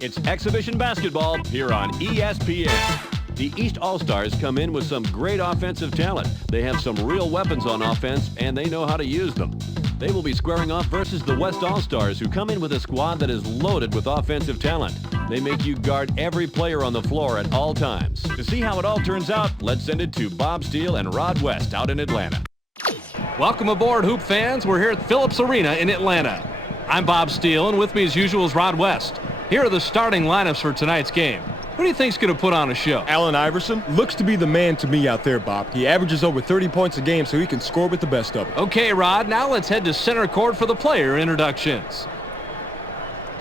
It's exhibition basketball here on ESPN. The East All-Stars come in with some great offensive talent. They have some real weapons on offense, and they know how to use them. They will be squaring off versus the West All-Stars, who come in with a squad that is loaded with offensive talent. They make you guard every player on the floor at all times. To see how it all turns out, let's send it to Bob Steele and Rod West out in Atlanta. Welcome aboard, Hoop fans. We're here at Phillips Arena in Atlanta. I'm Bob Steele, and with me as usual is Rod West. Here are the starting lineups for tonight's game. Who do you think's going to put on a show? Allen Iverson looks to be the man to me out there, Bob. He averages over 30 points a game, so he can score with the best of them. Okay, Rod, now let's head to center court for the player introductions.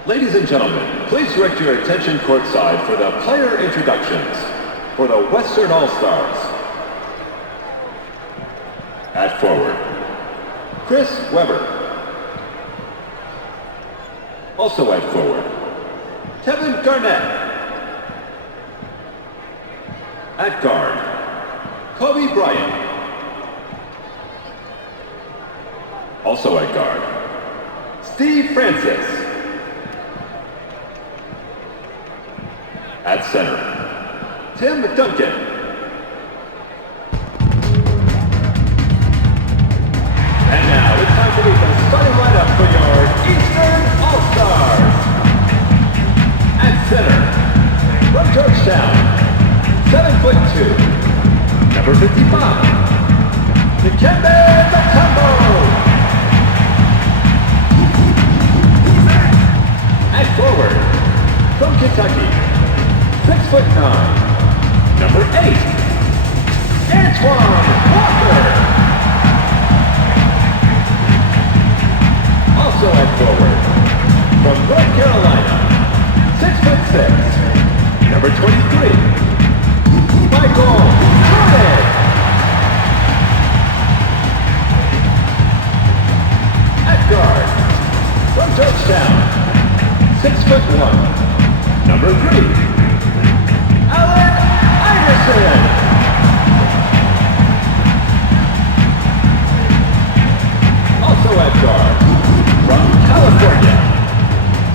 Ladies and gentlemen, please direct your attention courtside for the player introductions for the Western All-Stars. At forward, Chris Webber. Also at forward, Kevin Garnett. At guard, Kobe Bryant. Also at guard, Steve Francis. At center, Tim Duncan. And now it's time to meet the starting lineup for your Eastern All-Stars. At center, from Georgetown, 7'2", number 55, Dikembe Mutombo. At forward, from Kentucky, 6'9", number 8, Antoine Walker. Also at forward, from North Carolina, 6'6", number 23, Michael Jordan. At guard, from Georgetown, 6'1", number 3, Allen Iverson. Also at guard, from California,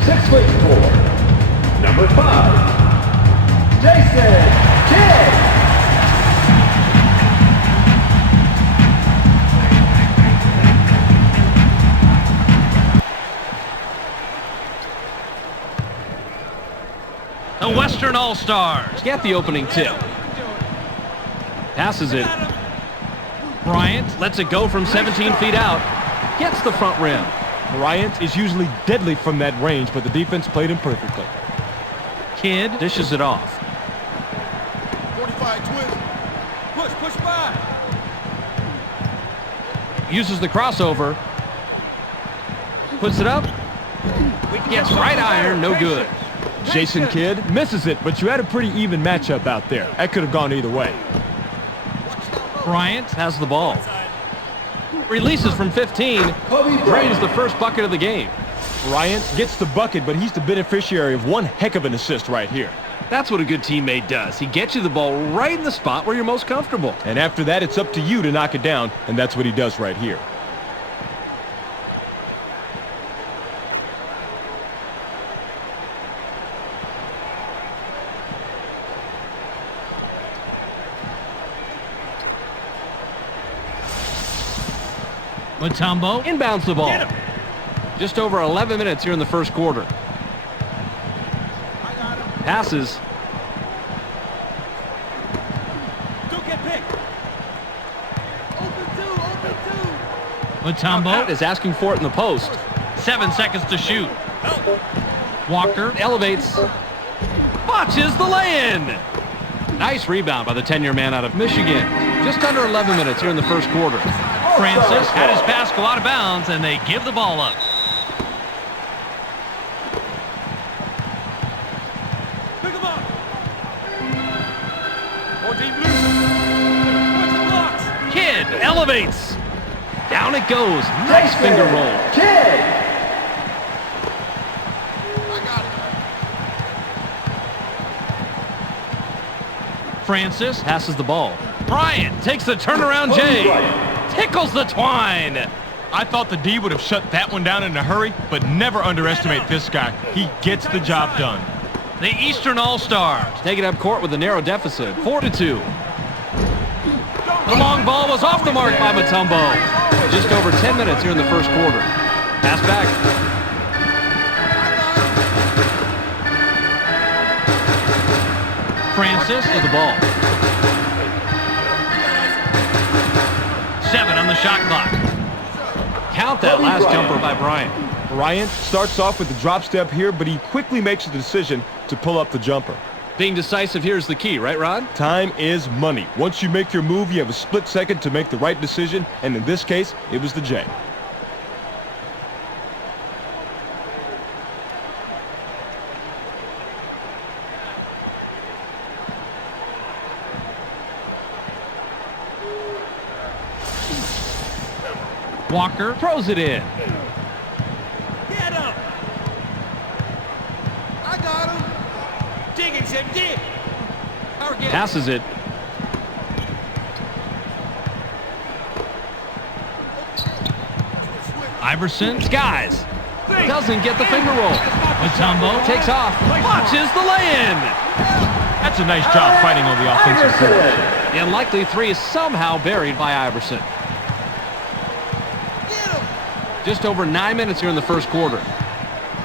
6'4", number 5, Jason Kidd. The Western All-Stars get the opening tip. Passes it. Bryant lets it go from 17 feet out. Gets the front rim. Bryant is usually deadly from that range, but the defense played him perfectly. Kidd dishes it off. 45 twist. Push by. Uses the crossover. Puts it up. Gets right iron, no good. Jason Kidd misses it, but you had a pretty even matchup out there. That could have gone either way. Bryant has the ball. Releases from 15. Drains the first bucket of the game. Bryant gets the bucket, but he's the beneficiary of one heck of an assist right here. That's what a good teammate does. He gets you the ball right in the spot where you're most comfortable. And after that, it's up to you to knock it down, and that's what he does right here. Mutombo inbounds the ball. Just over 11 minutes here in the first quarter. Passes. Mutombo is asking for it in the post. 7 seconds to shoot. Walker elevates. Botches the lay-in. Nice rebound by the 10-year man out of Michigan. Just under 11 minutes here in the first quarter. Francis had his pass go out of bounds, and they give the ball up. Pick him up. 14 blue. Watch the blocks. Kidd elevates. Down it goes. Nice finger roll. Kidd. I got it. Francis passes the ball. Bryant takes the turnaround J. Tickles the twine. I thought the D would have shut that one down in a hurry, but never underestimate this guy. He gets the job done. The Eastern All-Stars take it up court with a narrow deficit, 4-2. The long ball was off the mark by Mutombo. Just over 10 minutes here in the first quarter. Pass back. Francis with the ball. 7 on the shot clock. Count that last jumper by Bryant. Bryant starts off with the drop step here, but he quickly makes the decision to pull up the jumper. Being decisive here is the key, right, Rod? Time is money. Once you make your move, you have a split second to make the right decision, and in this case, it was the J. Walker throws it in. Get him! I got him! Dig, Zip, dig! Passes it. Iverson skies. Doesn't get the finger roll. Mutombo takes off. Watches the lay-in. That's a nice job fighting on the offensive board. The unlikely three is somehow buried by Iverson. Just over 9 minutes here in the first quarter.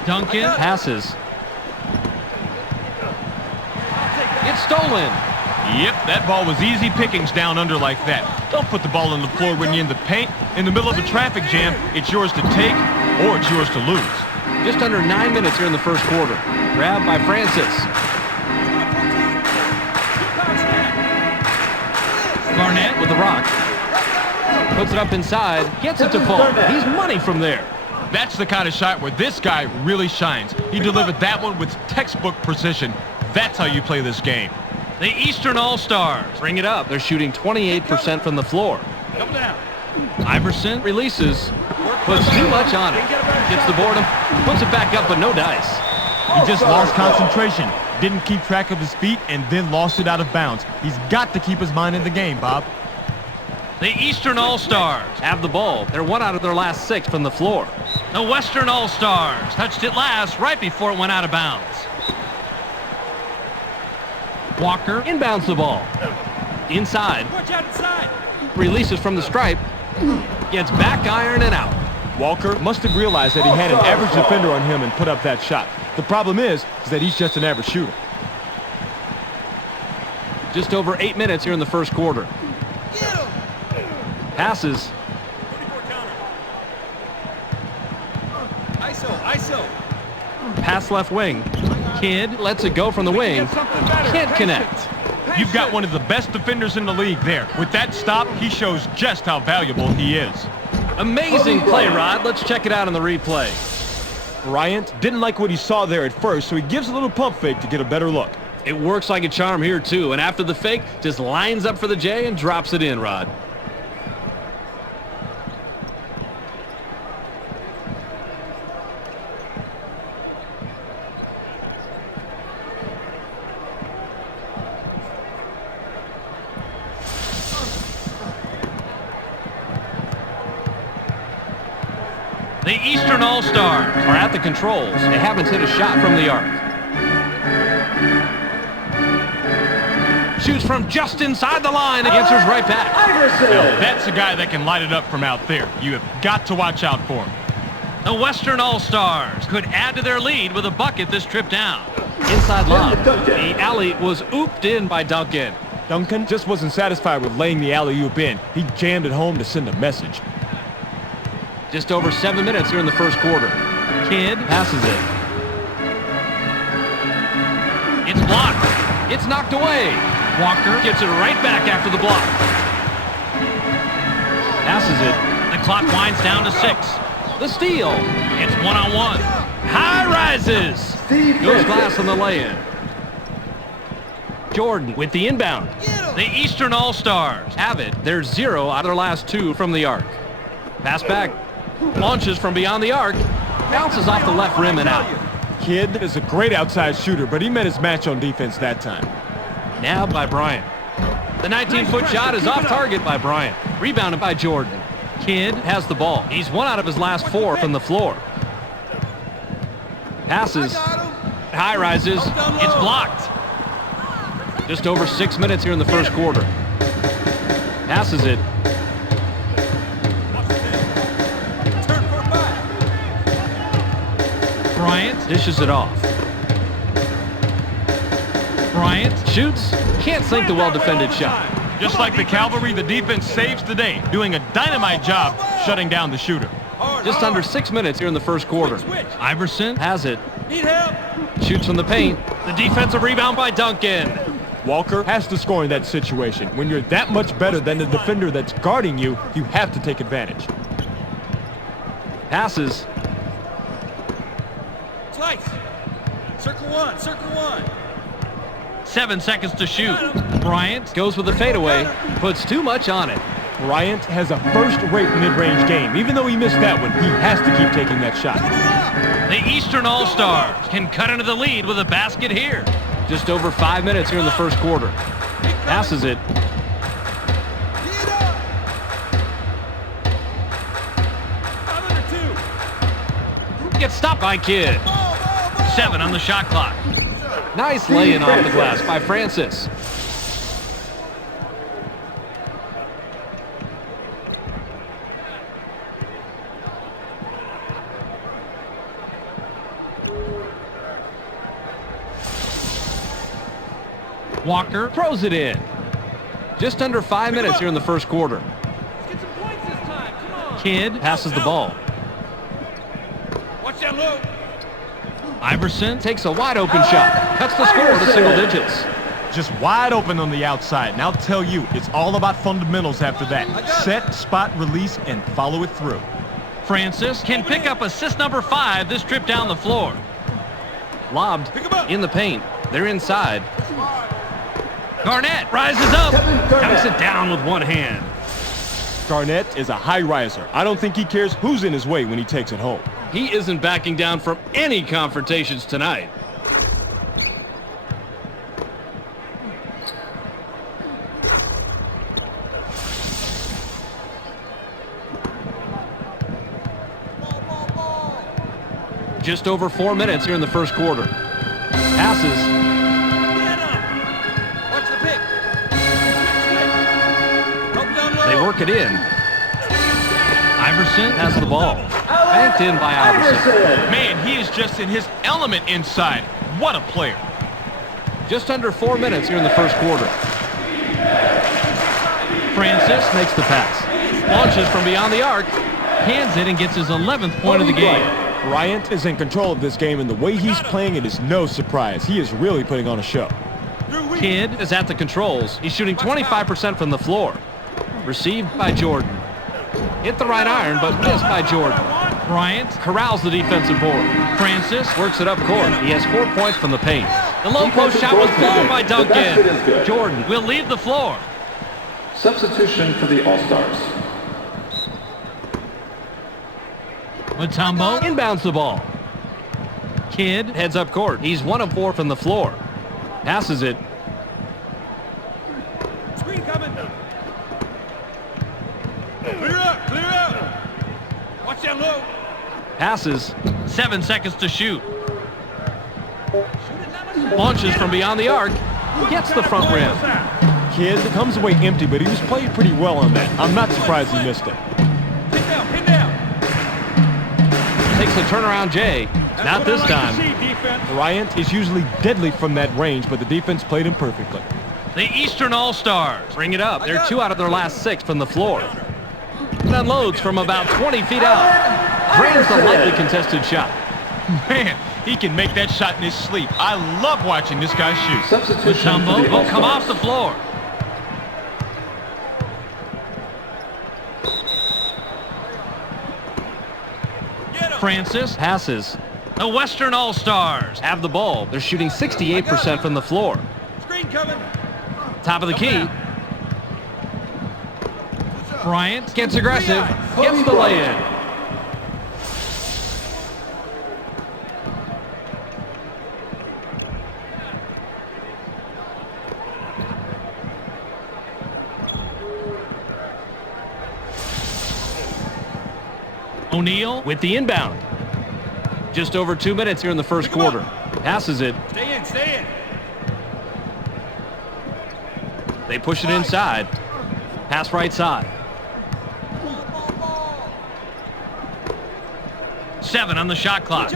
Duncan passes. It's stolen. Yep, that ball was easy pickings down under like that. Don't put the ball on the floor when you're in the paint. In the middle of a traffic jam, it's yours to take or it's yours to lose. Just under 9 minutes here in the first quarter. Grabbed by Francis. Garnett with the rock. Puts it up inside. Gets it to fall. He's money from there. That's the kind of shot where this guy really shines. He delivered that one with textbook precision. That's how you play this game. The Eastern All-Stars bring it up. They're shooting 28% from the floor. Double down. Iverson releases. Puts too much on it. Gets the boredom. Puts it back up, but no dice. He just lost concentration. Didn't keep track of his feet and then lost it out of bounds. He's got to keep his mind in the game, Bob. The Eastern All-Stars have the ball. They're 1 out of their last 6 from the floor. The Western All-Stars touched it last right before it went out of bounds. Walker inbounds the ball. Inside. Watch out inside! Releases from the stripe. Gets back iron and out. Walker must have realized that he had an average defender on him and put up that shot. The problem is that he's just an average shooter. Just over 8 minutes here in the first quarter. Passes. 34 counter. ISO. Pass left wing. Kidd lets it go from the wing. Can't connect. You've got one of the best defenders in the league there. With that stop, he shows just how valuable he is. Amazing play, Rod. Let's check it out on the replay. Bryant didn't like what he saw there at first, so he gives a little pump fake to get a better look. It works like a charm here, too. And after the fake, just lines up for the J and drops it in, Rod. The Eastern All-Stars are at the controls. They haven't hit a shot from the arc. Shoots from just inside the line and answers right back. Now, that's a guy that can light it up from out there. You have got to watch out for him. The Western All-Stars could add to their lead with a bucket this trip down. Inside lob. The alley was ooped in by Duncan. Duncan just wasn't satisfied with laying the alley-oop in. He jammed it home to send a message. Just over 7 minutes here in the first quarter. Kidd passes it. It's blocked. It's knocked away. Walker gets it right back after the block. Passes it. The clock winds down to 6. The steal. It's 1-on-1. High rises. Goes glass on the lay-in. Jordan with the inbound. The Eastern All-Stars have it. They're 0 out of their last 2 from the arc. Pass back. Launches from beyond the arc. Bounces off the left rim and out. Kidd is a great outside shooter, but he met his match on defense that time. Nabbed by Bryant. The 19-foot shot is off target by Bryant. Rebounded by Jordan. Kidd has the ball. He's 1 out of his last 4 from the floor. Passes. High rises. It's blocked. Just over 6 minutes here in the first quarter. Passes it. Turn for 5. Bryant dishes it off. Bryant shoots. Can't sink the well-defended shot. Just like the cavalry, the defense saves the day, doing a dynamite job shutting down the shooter. Just under 6 minutes here in the first quarter. Iverson has it. Need help. Shoots from the paint. The defensive rebound by Duncan. Walker has to score in that situation. When you're that much better than the defender that's guarding you, you have to take advantage. Passes. Slice. Circle 1. Circle 1. 7 seconds to shoot. Bryant goes with a fadeaway. Puts too much on it. Bryant has a first-rate mid-range game. Even though he missed that one, he has to keep taking that shot. The Eastern All-Stars can cut into the lead with a basket here. Just over 5 minutes here in the first quarter. Passes it. Get up. 5 under 2. Gets stopped by Kidd. Ball. 7 on the shot clock. Nice lay-in off the glass by Francis. Walker throws it in. Just under 5 minutes here in the first quarter. Let's get some points this time. Come on. Kidd passes the ball. Watch that look. Iverson takes a wide-open shot. Cuts the score to single digits. Just wide open on the outside. And I'll tell you, it's all about fundamentals after that. Set, spot, release, and follow it through. Francis can pick up assist number 5 this trip down the floor. Lobbed in the paint. They're inside. Garnett rises up. Counts it down with one hand. Garnett is a high riser. I don't think he cares who's in his way when he takes it home. He isn't backing down from any confrontations tonight. Just over 4 minutes here in the first quarter. Passes. Watch the pick. Help down low. They work it in. Iverson has the ball. Banked in by Iverson. Man, he is just in his element inside. What a player. Just under 4 minutes here in the first quarter. Francis makes the pass. Launches from beyond the arc. Hands it and gets his 11th point of the game. Bryant is in control of this game, and the way he's playing it is no surprise. He is really putting on a show. Kidd is at the controls. He's shooting 25% from the floor. Received by Jordan. Hit the right iron, but missed by Jordan. Bryant corrals the defensive board. Francis works it up court. He has 4 points from the paint. The low post shot was blown by Duncan. Jordan will leave the floor. Substitution for the All-Stars. Mutombo inbounds the ball. Kidd heads up court. He's 1 of 4 from the floor. Passes it. Screen coming. Clear out. Clear out. Watch that low. Passes. 7 seconds to shoot. Launches from beyond the arc. Gets the front rim. Kidd comes away empty, but he was playing pretty well on that. I'm not surprised he missed it. Pin down. Pin down. Takes a turnaround Jay. Not this time. Bryant is usually deadly from that range, but the defense played him perfectly. The Eastern All-Stars bring it up. They're 2 out of their last 6 from the floor. And unloads from about 20 feet out. Drains the lightly contested shot. Man, he can make that shot in his sleep. I love watching this guy shoot. Substitution for Mutombo the will come off All-Stars. the floor. Francis passes. The Western All-Stars have the ball. They're shooting 68% from the floor. Screen coming. Top of the key. Bryant gets aggressive. Gets the lay-in. O'Neal with the inbound. Just over 2 minutes here in the first quarter. Passes it. Stay in, stay in. They push it inside. Pass right side. 7 on the shot clock.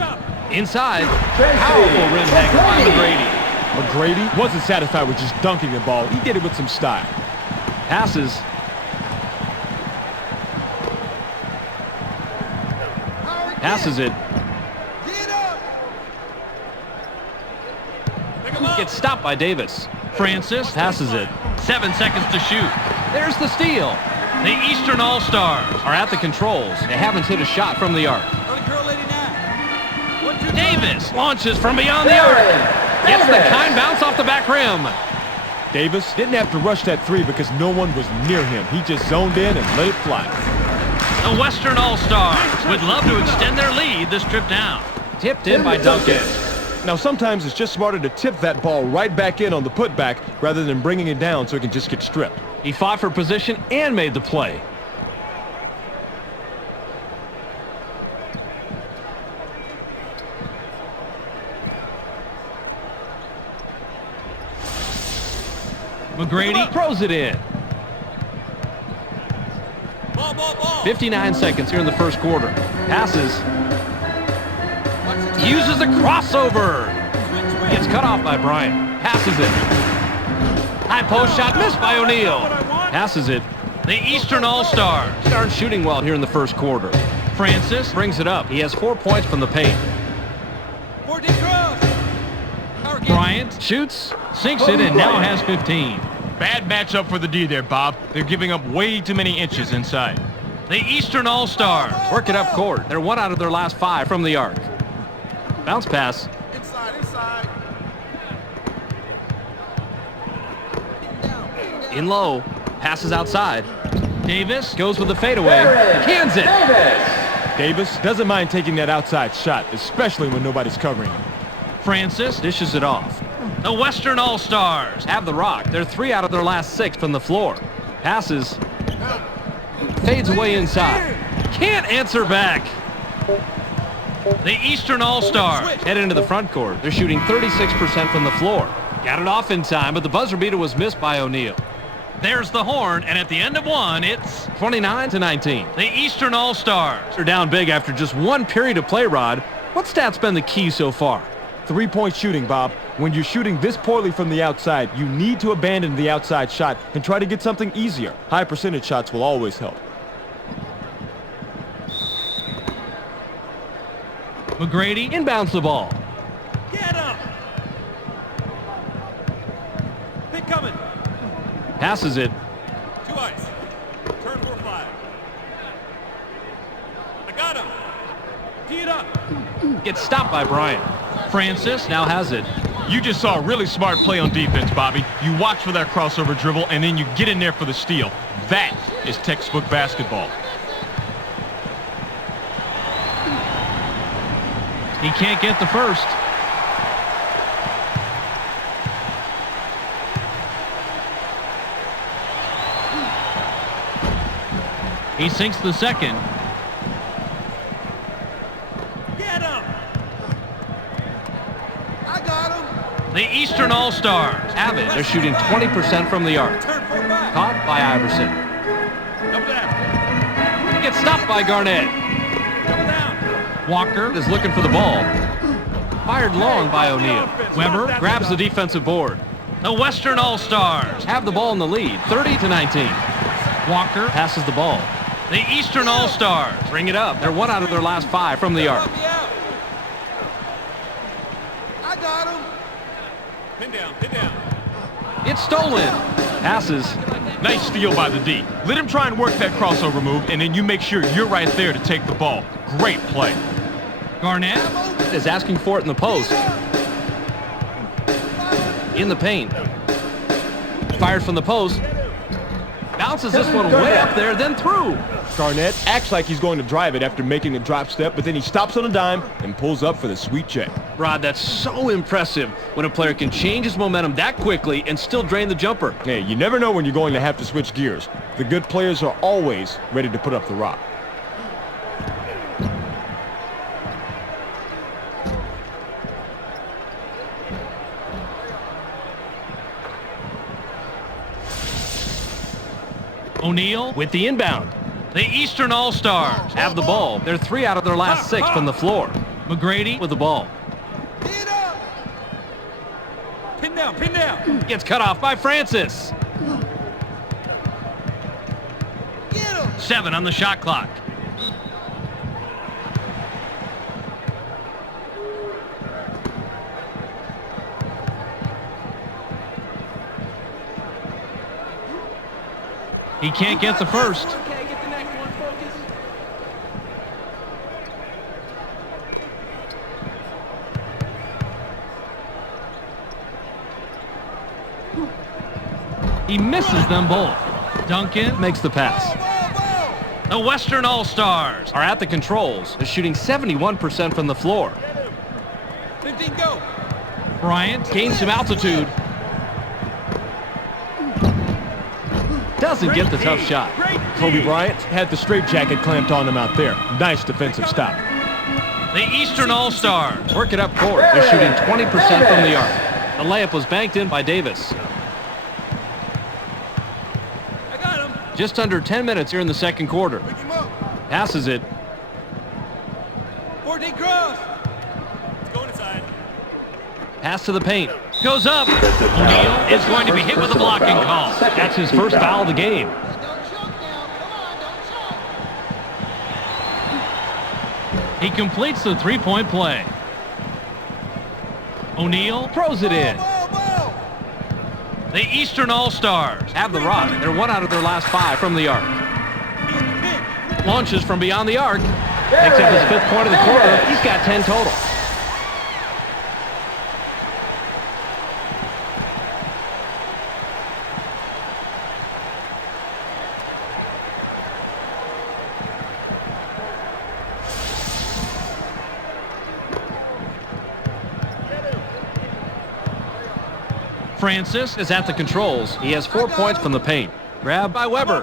Inside. Powerful rim hanger by McGrady. McGrady wasn't satisfied with just dunking the ball. He did it with some style. Passes. Passes it. Gets stopped by Davis. Francis passes it. 7 seconds to shoot. There's the steal. The Eastern All-Stars are at the controls. They haven't hit a shot from the arc. Davis launches from beyond the arc. Gets the kind bounce off the back rim. Davis didn't have to rush that three because no one was near him. He just zoned in and let it fly. The Western All-Stars would love to extend their lead this trip down. Tipped in by Duncan. Now, sometimes it's just smarter to tip that ball right back in on the putback rather than bringing it down so it can just get stripped. He fought for position and made the play. McGrady throws it in. 59 seconds here in the first quarter. Passes. Uses a crossover. Gets cut off by Bryant. Passes it. High post shot missed by O'Neal. Passes it. The Eastern All-Stars start shooting well here in the first quarter. Francis brings it up. He has 4 points from the paint. Bryant shoots, sinks it, and now has 15. Bad matchup for the D there, Bob. They're giving up way too many inches inside. The Eastern All-Stars work it up court. They're 1 out of their last 5 from the arc. Bounce pass. Inside. In low. Passes outside. Davis goes with the fadeaway. Cans it. Davis doesn't mind taking that outside shot, especially when nobody's covering him. Francis dishes it off. The Western All-Stars have the rock. They're 3 out of their last 6 from the floor. Passes. Fades away inside. Can't answer back. The Eastern All-Stars head into the front court. They're shooting 36% from the floor. Got it off in time, but the buzzer beater was missed by O'Neal. There's the horn, and at the end of 1, it's 29-19. The Eastern All-Stars are down big after just 1 period of play, Rod. What stat's been the key so far? 3-point shooting, Bob. When you're shooting this poorly from the outside, you need to abandon the outside shot and try to get something easier. High percentage shots will always help. McGrady inbounds the ball. Get up. Big coming. Passes it. 2 ice. Turn 4-5. I got him. Tee it up. Gets stopped by Bryant. Francis now has it. You just saw a really smart play on defense, Bobby. You watch for that crossover dribble, and then you get in there for the steal. That is textbook basketball. He can't get the first. He sinks the second. Get him. I got him. The Eastern All-Stars have it. They're shooting 20% from the arc. Turn 4-5. Caught by Iverson. Double down. Gets stopped by Garnett. Double down. Walker is looking for the ball. Fired long by O'Neal. Weber grabs the defensive board. The Western All-Stars have the ball in the lead, 30-19. Walker passes the ball. The Eastern All-Stars bring it up. They're 1 out of their last 5 from the arc. I got him. Pin down, pin down. It's stolen. Passes. Nice steal by the D. Let him try and work that crossover move, and then you make sure you're right there to take the ball. Great play. Garnett is asking for it in the post. In the paint. Fired from the post. Bounces this one way up there, then through. Garnett acts like he's going to drive it after making a drop step, but then he stops on a dime and pulls up for the sweet J. Rod, that's so impressive when a player can change his momentum that quickly and still drain the jumper. Hey, you never know when you're going to have to switch gears. The good players are always ready to put up the rock. O'Neal with the inbound. The Eastern All-Stars have the ball. They're 3 out of their last 6 from the floor. McGrady with the ball. Pin down, pin down. Gets cut off by Francis. 7 on the shot clock. He can't get the first. He misses them both. Duncan makes the pass. The Western All-Stars are at the controls. They're shooting 71% from the floor. 15, go. Bryant gains some altitude. Doesn't get the tough shot. Kobe Bryant had the straitjacket clamped on him out there. Nice defensive stop. The Eastern All-Stars work it up court. They're shooting 20% from the arc. The layup was banked in by Davis. I got him. Just under 10 minutes here in the second quarter. Pick him up. Passes it. 14 cross. It's going inside. Pass to the paint. Goes up. O'Neal is going to be hit with a blocking call. That's his first foul of the game. He completes the three-point play. O'Neal throws it in. The Eastern All-Stars have the rock. They're 1 out of their last 5 from the arc. Launches from beyond the arc. Picks up his 5th point of the quarter. He's got 10 total. Francis is at the controls. He has 4 points from the paint. Grabbed by Weber.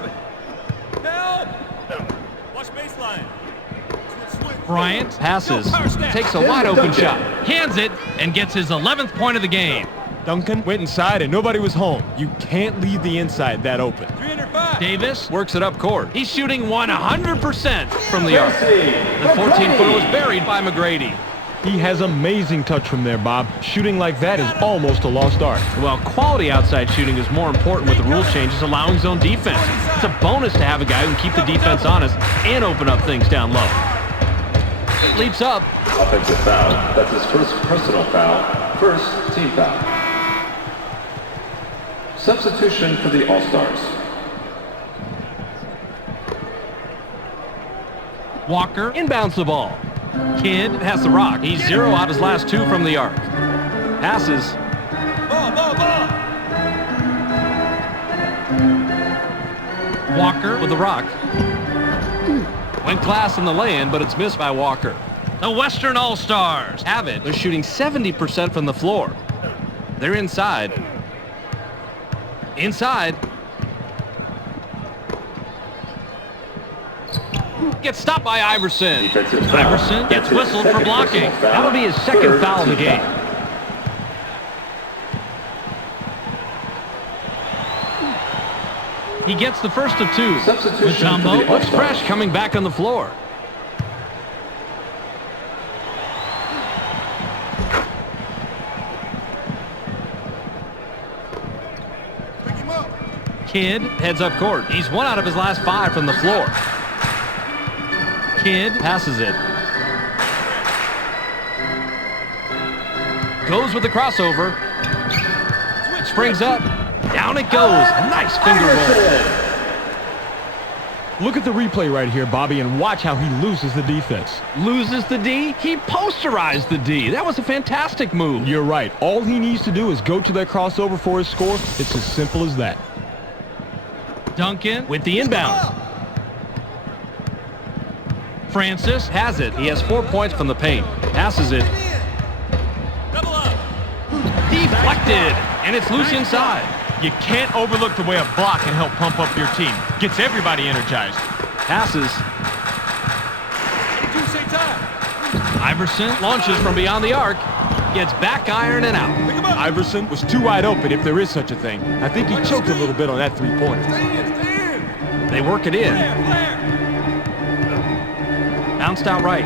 Help. Watch baseline. Bryant passes. Takes a wide open shot. Hands it and gets his 11th point of the game. Duncan went inside and nobody was home. You can't leave the inside that open. 305. Davis works it up court. He's shooting 100% from the arc. The 14-footer was buried by McGrady. He has amazing touch from there, Bob. Shooting like that is almost a lost art. Well, quality outside shooting is more important with the rule changes allowing zone defense. It's a bonus to have a guy who can keep the defense honest and open up things down low. Leaps up. Offensive foul. That's his first personal foul. First team foul. Substitution for the All-Stars. Walker inbounds the ball. Kidd has the rock. He's 0 out of his last 2 from the arc. Passes. Ball. Walker with the rock. Went glass in the lay-in, but it's missed by Walker. The Western All-Stars have it. They're shooting 70% from the floor. They're inside. Gets stopped by Iverson. Iverson gets whistled for blocking. That'll be his second foul of the game. He gets the first of 2. Mutombo looks fresh coming back on the floor. Pick him up. Kidd heads up court. He's 1 out of his last 5 from the floor. Kidd passes it. Goes with the crossover. Springs up. Down it goes. Nice finger roll. Look at the replay right here, Bobby, and watch how he loses the defense. Loses the D? He posterized the D. That was a fantastic move. You're right. All he needs to do is go to that crossover for his score. It's as simple as that. Duncan with the inbound. Francis has it. He has 4 points from the paint. Passes it. Double up. Deflected. And it's loose inside. You can't overlook the way a block can help pump up your team. Gets everybody energized. Passes. 82, same time. Iverson launches from beyond the arc. Gets back iron and out. Pick him up. Iverson was too wide open, if there is such a thing. I think he choked a little bit on that 3-pointer. Stay in. They work it in. Bounced out right.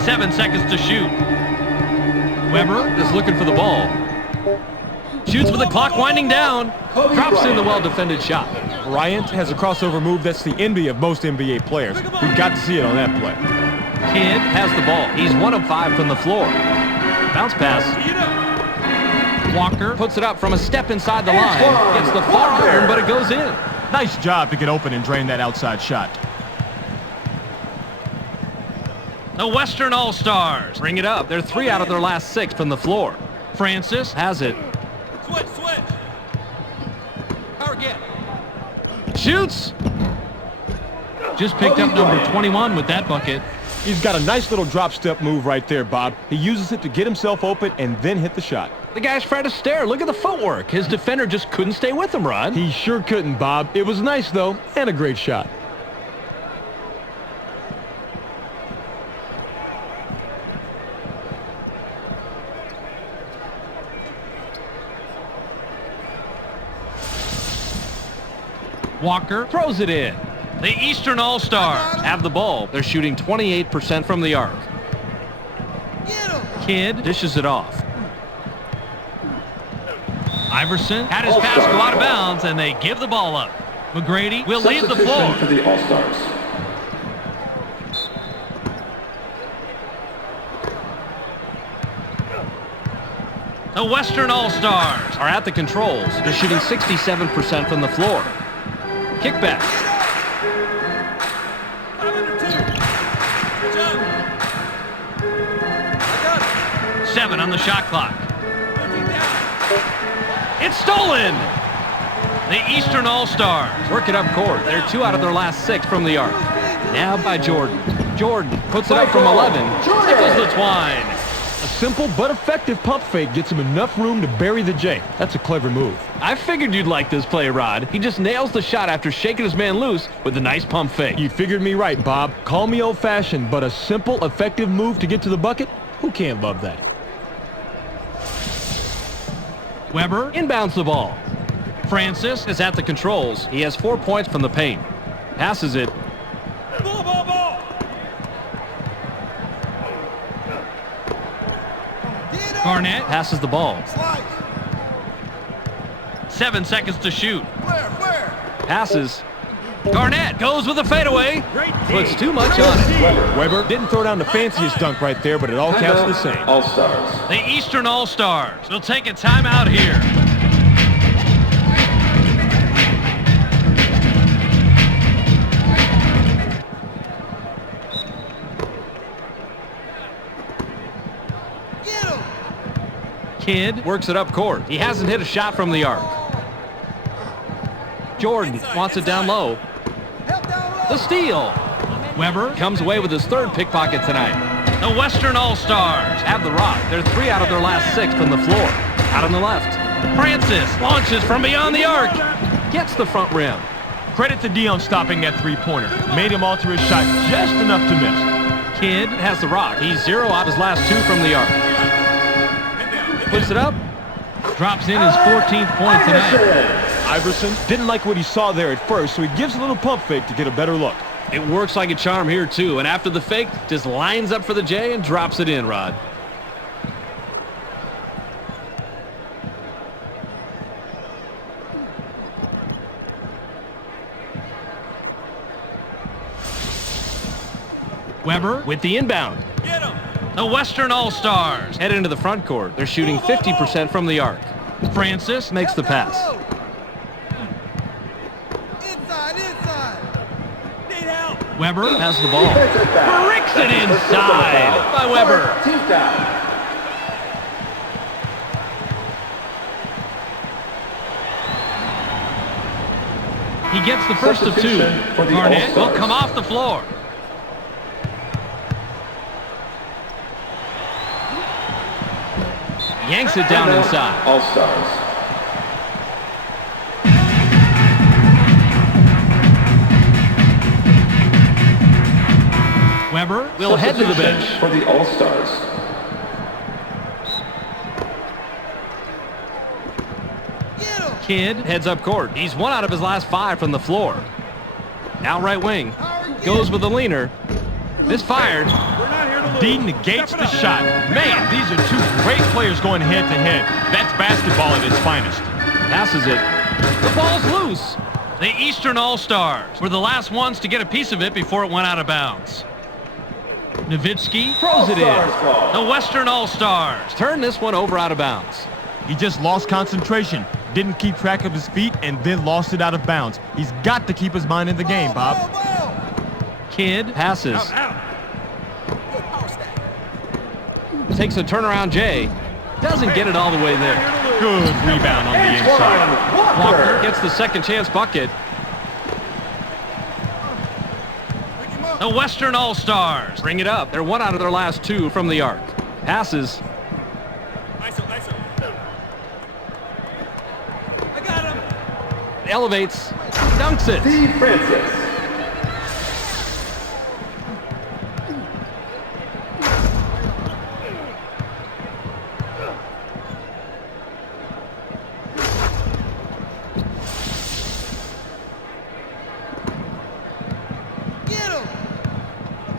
7 seconds to shoot. Weber is looking for the ball. Shoots with the clock winding down. Drops in the well-defended shot. Bryant has a crossover move that's the envy of most NBA players. We've got to see it on that play. Kidd has the ball. He's 1 of 5 from the floor. Bounce pass. Walker puts it up from a step inside the line. Gets the far iron, but it goes in. Nice job to get open and drain that outside shot. The Western All-Stars bring it up. They're 3 out of their last 6 from the floor. Francis has it. Switch. Power get. Shoots. Just picked up number 21 with that bucket. He's got a nice little drop step move right there, Bob. He uses it to get himself open and then hit the shot. The guy's Fred Astaire. Look at the footwork. His defender just couldn't stay with him, Rod. He sure couldn't, Bob. It was nice, though, and a great shot. Walker throws it in. The Eastern All-Stars have the ball. They're shooting 28% from the arc. Kidd dishes it off. Iverson had his pass go out of bounds, and they give the ball up. McGrady will leave the floor. For the All-Stars. The Western All-Stars are at the controls. They're shooting 67% from the floor. Kickback. 7 on the shot clock. It's stolen! The Eastern All-Stars work it up court. They're 2 out of their last 6 from the arc. Now by Jordan. Jordan puts it up from 11. Tickles the twine. A simple but effective pump fake gets him enough room to bury the J. That's a clever move. I figured you'd like this play, Rod. He just nails the shot after shaking his man loose with a nice pump fake. You figured me right, Bob. Call me old-fashioned, but a simple, effective move to get to the bucket? Who can't love that? Weber inbounds the ball. Francis is at the controls. He has 4 points from the paint. Passes it. Ball. Garnett passes the ball. 7 seconds to shoot. Passes. Garnett goes with a fadeaway. Puts too much on it. Weber didn't throw down the fanciest dunk right there, but it all counts the same. All-Stars. The Eastern All-Stars will take a timeout here. Kidd works it up court. He hasn't hit a shot from the arc. Jordan wants it down low. The steal. Weber comes away with his 3rd pickpocket tonight. The Western All-Stars have the rock. They're 3 out of their last 6 from the floor. Out on the left. Francis launches from beyond the arc. Gets the front rim. Credit to Dion stopping that three-pointer. Made him alter his shot just enough to miss. Kidd has the rock. He's 0 out his last 2 from the arc. Puts it up. Drops in his 14th point tonight. Iverson didn't like what he saw there at first, so he gives a little pump fake to get a better look. It works like a charm here, too. And after the fake, just lines up for the J and drops it in, Rod. Weber with the inbound. Get him. The Western All-Stars head into the front court. They're shooting 50% from the arc. Francis makes the pass. Inside. Need help. Weber has the ball. Bricks it inside by Weber. Team foul. He gets the first of 2. Garnett will come off the floor. Yanks it down inside. All-Stars. Weber will head to the bench. For the All-Stars. Kidd heads up court. He's 1 out of his last 5 from the floor. Now right wing. Goes with the leaner. Misfired. D negates the shot. Man, these are two great players going head-to-head. That's basketball at its finest. Passes it. The ball's loose. The Eastern All-Stars were the last ones to get a piece of it before it went out of bounds. Nowitzki throws it in. The Western All-Stars turn this one over out of bounds. He just lost concentration, didn't keep track of his feet, and then lost it out of bounds. He's got to keep his mind in the game, Bob. Kidd passes. Takes a turnaround J. Doesn't get it all the way there. Good rebound on the inside. Walker gets the second chance bucket. The Western All-Stars bring it up. They're 1 out of their last 2 from the arc. Passes. I got him. Elevates. Dunks it. Steve Francis.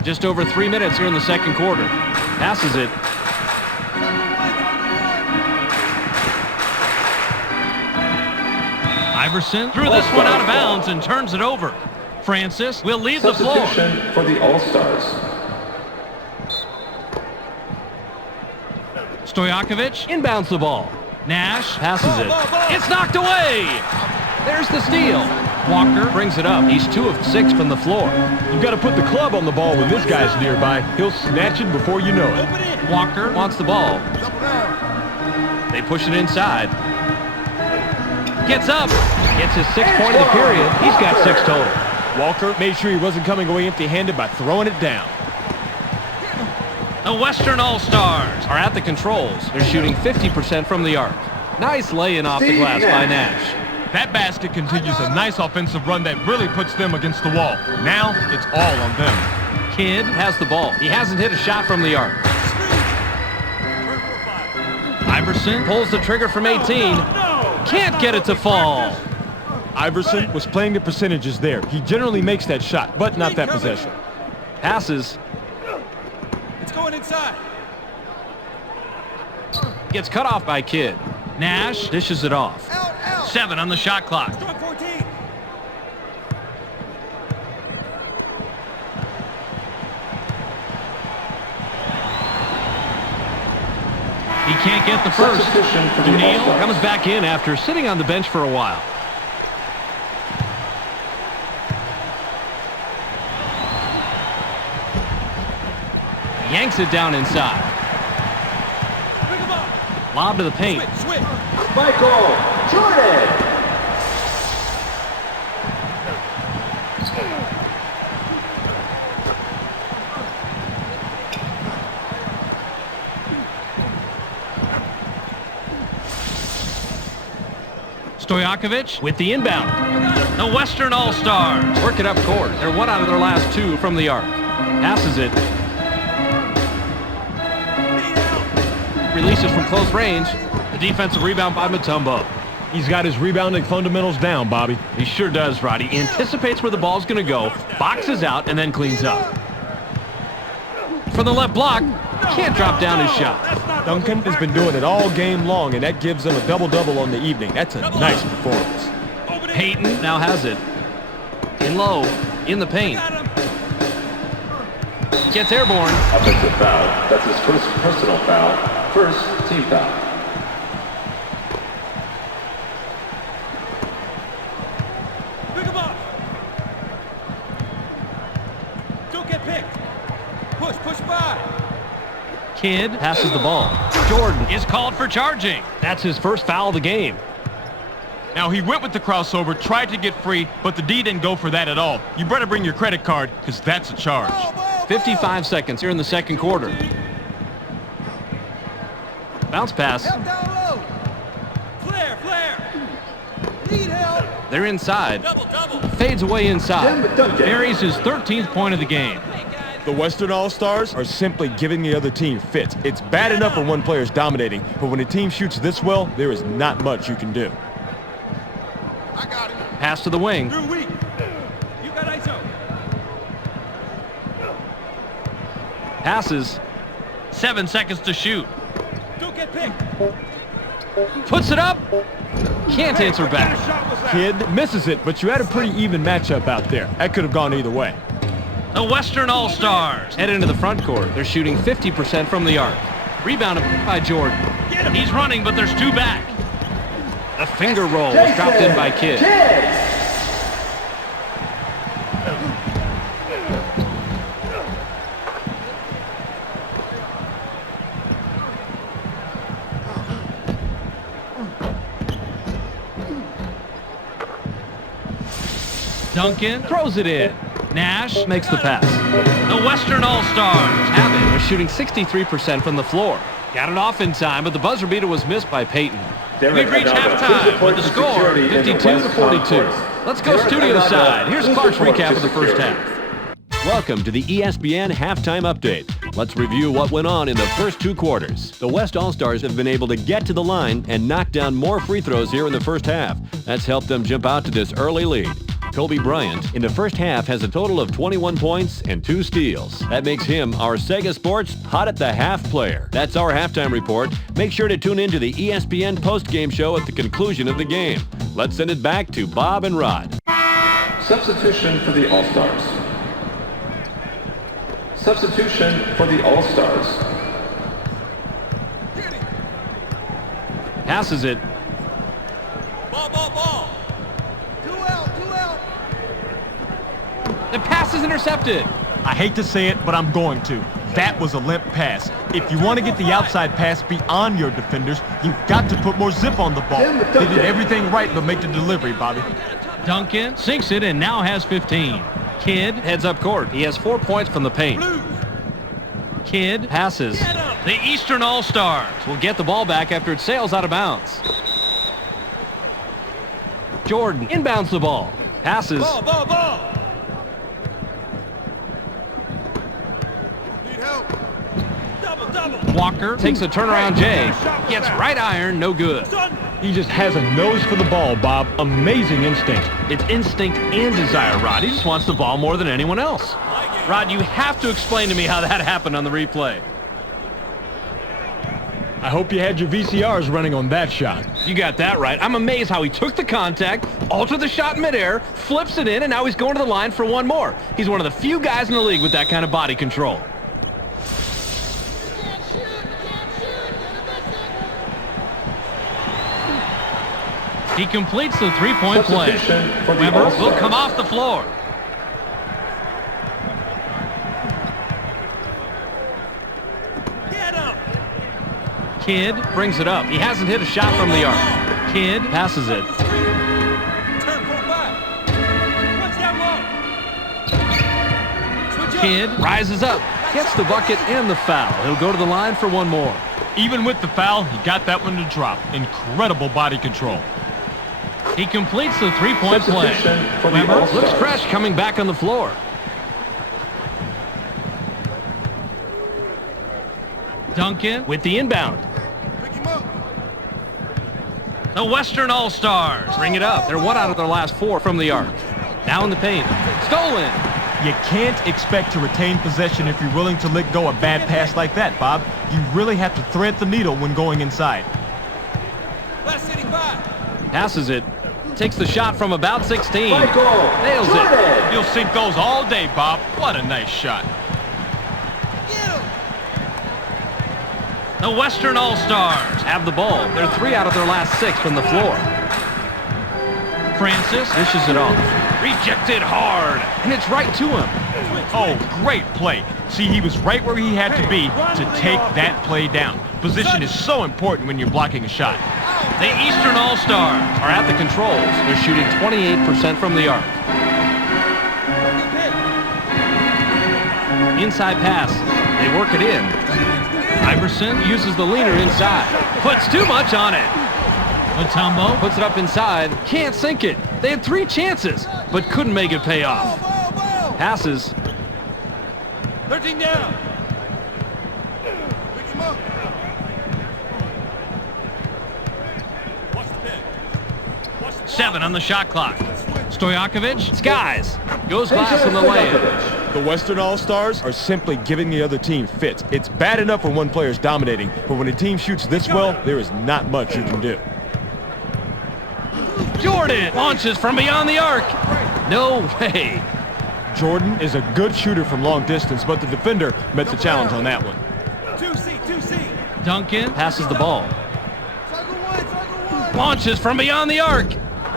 Just over 3 minutes here in the second quarter. Passes it. Iverson threw this one out of bounds and turns it over. Francis will leave the floor. Substitution for the All-Stars. Stojakovic inbounds the ball. Nash passes it. It's knocked away. There's the steal. Walker brings it up. He's 2 of 6 from the floor. You've got to put the club on the ball when this guy's nearby. He'll snatch it before you know it. Walker wants the ball. They push it inside. Gets up. Gets his 6th point of the period. He's got 6 total. Walker made sure he wasn't coming away empty-handed by throwing it down. The Western All-Stars are at the controls. They're shooting 50% from the arc. Nice laying off the glass by Nash. That basket continues a nice offensive run that really puts them against the wall. Now, it's all on them. Kidd has the ball. He hasn't hit a shot from the arc. Iverson pulls the trigger from 18. Can't get it to fall. Iverson was playing the percentages there. He generally makes that shot, but not that possession. Passes. It's going inside. Gets cut off by Kidd. Nash dishes it off. 7 on the shot clock. Strong 14. He can't get the first. Substitution for the O'Neal All-Stars. comes back in after sitting on the bench for a while. Yanks it down inside. Pick him up. Lob to the paint. Switch. Michael Jordan. Stojakovic with the inbound. The Western All-Stars work it up court. They're 1 out of their last 2 from the arc. Passes it. Releases from close range. The defensive rebound by Mutombo. He's got his rebounding fundamentals down, Bobby. He sure does, Roddy. He anticipates where the ball's going to go, boxes out, and then cleans up. For the left block, can't drop down his shot. Duncan has been doing it all game long, and that gives him a double-double on the evening. That's a nice performance. Payton now has it. In low, in the paint. Gets airborne. Offensive foul. That's his first personal foul. First team foul. Pick him up. Don't get picked. Push by. Kidd passes the ball. Jordan is called for charging. That's his first foul of the game. Now, he went with the crossover, tried to get free, but the D didn't go for that at all. You better bring your credit card, because that's a charge. 55 seconds here in the second quarter. Bounce pass. Help down low. Flare. Need help. They're inside. Double. Fades away inside. Tim Duncan. Buries his 13th point of the game. The Western All-Stars are simply giving the other team fits. It's bad enough when one player's dominating, but when a team shoots this well, there is not much you can do. I got him. Pass to the wing. You're weak. You got ISO. Passes. 7 seconds to shoot. Don't get picked. Puts it up. Can't answer What kind of back. shot was that? Kid misses it, but you had a pretty even matchup out there. That could have gone either way. The Western All-Stars head into the front court. They're shooting 50% from the arc. Rebounded by Jordan. He's running, but there's two back. The finger roll was dropped in by Kidd. Duncan throws it in. Nash makes the pass. The Western All-Stars have it. They're shooting 63% from the floor. Got it off in time, but the buzzer beater was missed by Peyton. We've reached halftime with the score 52-42. Let's go studio side. Here's Clark's recap of the first half. Welcome to the ESPN Halftime Update. Let's review what went on in the first two quarters. The West All-Stars have been able to get to the line and knock down more free throws here in the first half. That's helped them jump out to this early lead. Kobe Bryant, in the first half, has a total of 21 points and 2 steals. That makes him our Sega Sports Hot at the Half player. That's our halftime report. Make sure to tune in to the ESPN postgame show at the conclusion of the game. Let's send it back to Bob and Rod. Substitution for the All-Stars. Substitution for the All-Stars. Passes it. Ball, ball, ball. Two out. The pass is intercepted. I hate to say it, but I'm going to. That was a limp pass. If you want to get the outside pass beyond your defenders, you've got to put more zip on the ball. They did everything right but make the delivery, Bobby. Duncan sinks it and now has 15. Kidd heads up court. He has 4 points from the paint. Kidd passes. The Eastern All-Stars will get the ball back after it sails out of bounds. Jordan inbounds the ball. Passes. Ball, ball, ball. Need help. Double. Walker takes a turnaround J. Gets right iron, no good. Son. He just has a nose for the ball, Bob. Amazing instinct. It's instinct and desire, Rod. He just wants the ball more than anyone else. Rod, you have to explain to me how that happened on the replay. I hope you had your VCRs running on that shot. You got that right. I'm amazed how he took the contact, altered the shot midair, flips it in, and now he's going to the line for one more. He's one of the few guys in the league with that kind of body control. He completes the three-point play. Substitution for the Weber will All-Stars. come off the floor. Get him. Kidd brings it up. He hasn't hit a shot from the arc. Kidd passes it. Turn 4-5. Watch that low. Switch up. Kidd rises up, gets the bucket and the foul. He'll go to the line for one more. Even with the foul, he got that one to drop. Incredible body control. He completes the three-point play. Substitution for the Weber looks All-Stars. fresh coming back on the floor. Duncan with the inbound. Pick him up. The Western All-Stars bring it up. They're 1 out of their last 4 from the arc. Now in the paint. Stolen. You can't expect to retain possession if you're willing to let go a bad pass like that, Bob. You really have to thread the needle when going inside. Last 85. Passes it. Takes the shot from about 16. Michael Nails it. Jordan. You'll sink those all day, Bob. What a nice shot. Get him. The Western All-Stars have the ball. They're 3 out of their last 6 from the floor. Francis dishes it off. Rejected hard. And it's right to him. Oh, great play. See, he was right where he had to be to take that play down. Position is so important when you're blocking a shot. The Eastern All-Stars are at the controls. They're shooting 28% from the arc. Inside pass. They work it in. Iverson uses the leaner inside. Puts too much on it. Mutombo puts it up inside. Can't sink it. They had 3 chances, but couldn't make it pay off. Passes. 13 down. Pick him up. Watch the pick. 7 on the shot clock. Stojakovic skies. Goes glass on the lay-in. The Western All-Stars are simply giving the other team fits. It's bad enough when one player is dominating, but when a team shoots this well, there is not much you can do. Jordan launches from beyond the arc. No way. Jordan is a good shooter from long distance, but the defender met the challenge on that one. 2C. Duncan passes the ball. Launches from beyond the arc.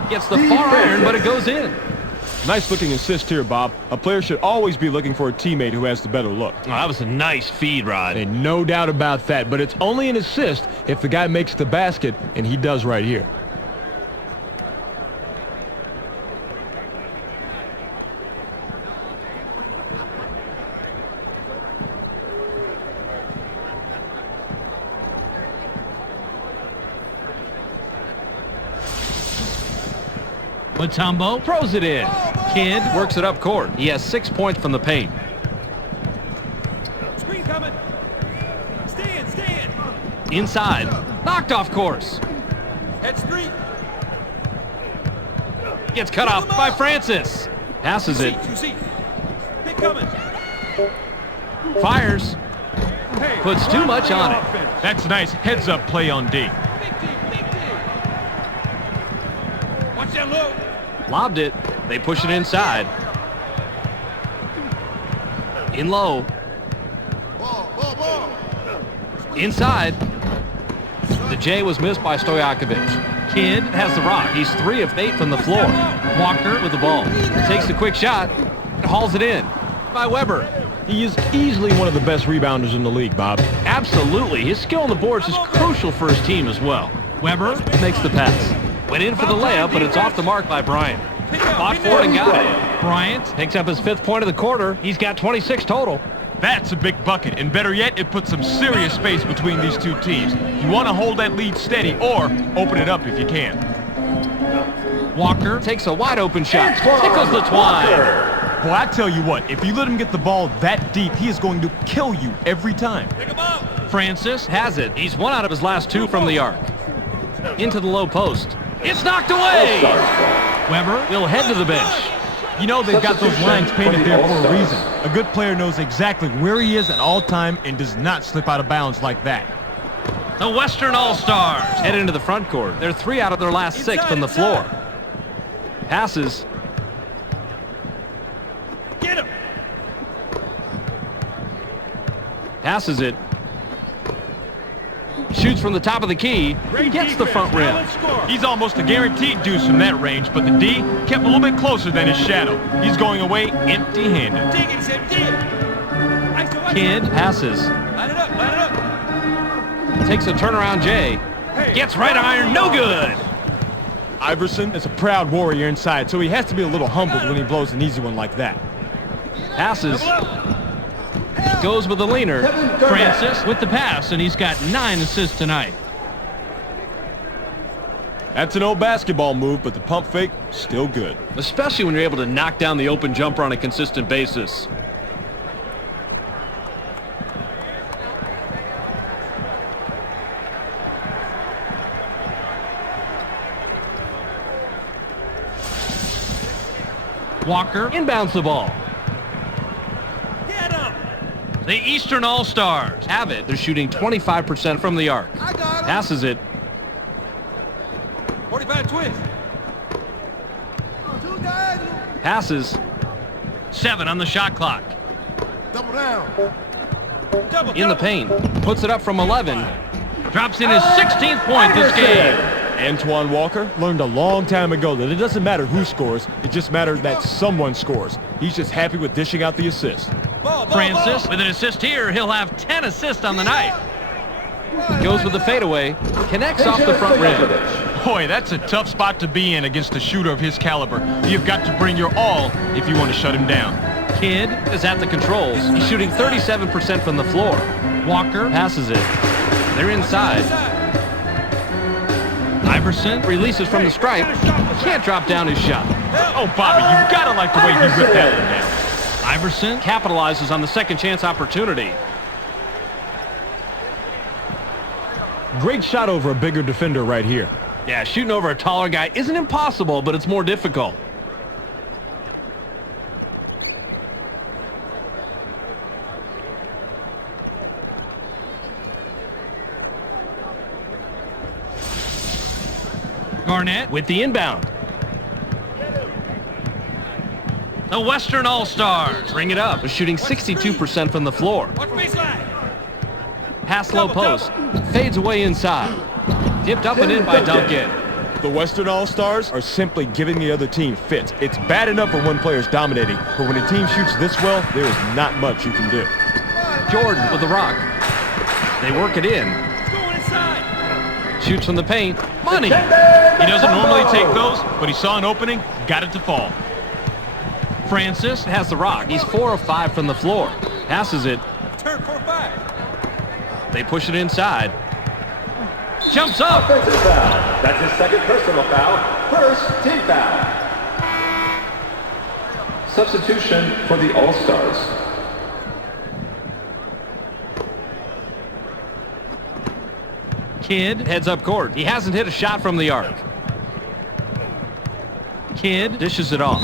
Gets the far iron, but it goes in. Nice looking assist here, Bob. A player should always be looking for a teammate who has the better look. Oh, that was a nice feed, Rod. And no doubt about that, but it's only an assist if the guy makes the basket, and he does right here. Mutombo throws it in. Kidd works it up court. He has 6 points from the paint. Screen coming. Stand. Inside. Knocked off course. Head street. Gets cut off by Francis. Passes it. 2C. Pick coming. Fires. Puts too much on it. That's a nice heads-up play on D. Big team. Watch that low. Lobbed it. They push it inside. In low. Inside. The J was missed by Stojakovic. Kidd has the rock. He's 3 of 8 from the floor. Walker with the ball. Takes the quick shot. And hauls it in by Weber. He is easily one of the best rebounders in the league, Bob. Absolutely. His skill on the boards is crucial for his team as well. Weber makes the pass. Went in for the layup, but it's off the mark by Bryant. Fought for it and got it. Bryant picks up his 5th point of the quarter. He's got 26 total. That's a big bucket, and better yet, it puts some serious space between these two teams. You want to hold that lead steady or open it up if you can. Walker takes a wide open shot. Tickles the twine. Boy, I tell you what, if you let him get the ball that deep, he is going to kill you every time. Pick him up. Francis has it. He's 1 out of his last 2 from the arc. Into the low post. It's knocked away. Weber will head to the bench. You know they've got those lines painted there for a reason. A good player knows exactly where he is at all time and does not slip out of bounds like that. The Western All-Stars head into the front court. They're 3 out of their last 6 from the floor. Passes. Get him. Passes it. Shoots from the top of the key. Gets the front rim. He's almost a guaranteed deuce from that range, but the D kept a little bit closer than his shadow. He's going away empty-handed. Dig it, Sam. Dig. Kidd passes. Line it up. Takes a turnaround J. Gets right iron. No good. Iverson is a proud warrior inside, so he has to be a little humbled when he blows an easy one like that. Passes. Goes with the leaner. Francis with the pass, and he's got 9 assists tonight. That's an old basketball move, but the pump fake, still good. Especially when you're able to knock down the open jumper on a consistent basis. Walker inbounds the ball. Get him. The Eastern All-Stars have it. They're shooting 25% from the arc. I got him. Passes it. 45 twist. 2 guys. Passes. 7 on the shot clock. Double down. Double. In the paint. Puts it up from 11. Drops in his 16th point this game. Antoine Walker learned a long time ago that it doesn't matter who scores, it just matters that someone scores. He's just happy with dishing out the assist. Francis with an assist here. He'll have 10 assists on the night. Goes with the fadeaway. Connects off the front rim. Boy, that's a tough spot to be in against a shooter of his caliber. You've got to bring your all if you want to shut him down. Kidd is at the controls. He's shooting 37% from the floor. Walker passes it. They're inside. Iverson releases from the stripe. Can't drop down his shot. Oh, Bobby, you've got to like the way he whipped that one down. Iverson capitalizes on the second chance opportunity. Great shot over a bigger defender right here. Yeah, shooting over a taller guy isn't impossible, but it's more difficult. Garnett with the inbound. The Western All-Stars bring it up, shooting 62% from the floor. Watch baseline. Pass low post, fades away inside. Tipped up and in by Duncan. The Western All-Stars are simply giving the other team fits. It's bad enough when one player's dominating, but when a team shoots this well, there is not much you can do. Jordan with the rock. They work it in. Going inside. Shoots from the paint. Money. He doesn't normally take those, but he saw an opening, got it to fall. Francis has the rock. He's 4 of 5 from the floor. Passes it. Turn 4-5. They push it inside. Jumps up. Offensive foul. That's his second personal foul. First team foul. Substitution for the All-Stars. Kidd heads up court. He hasn't hit a shot from the arc. Kidd dishes it off.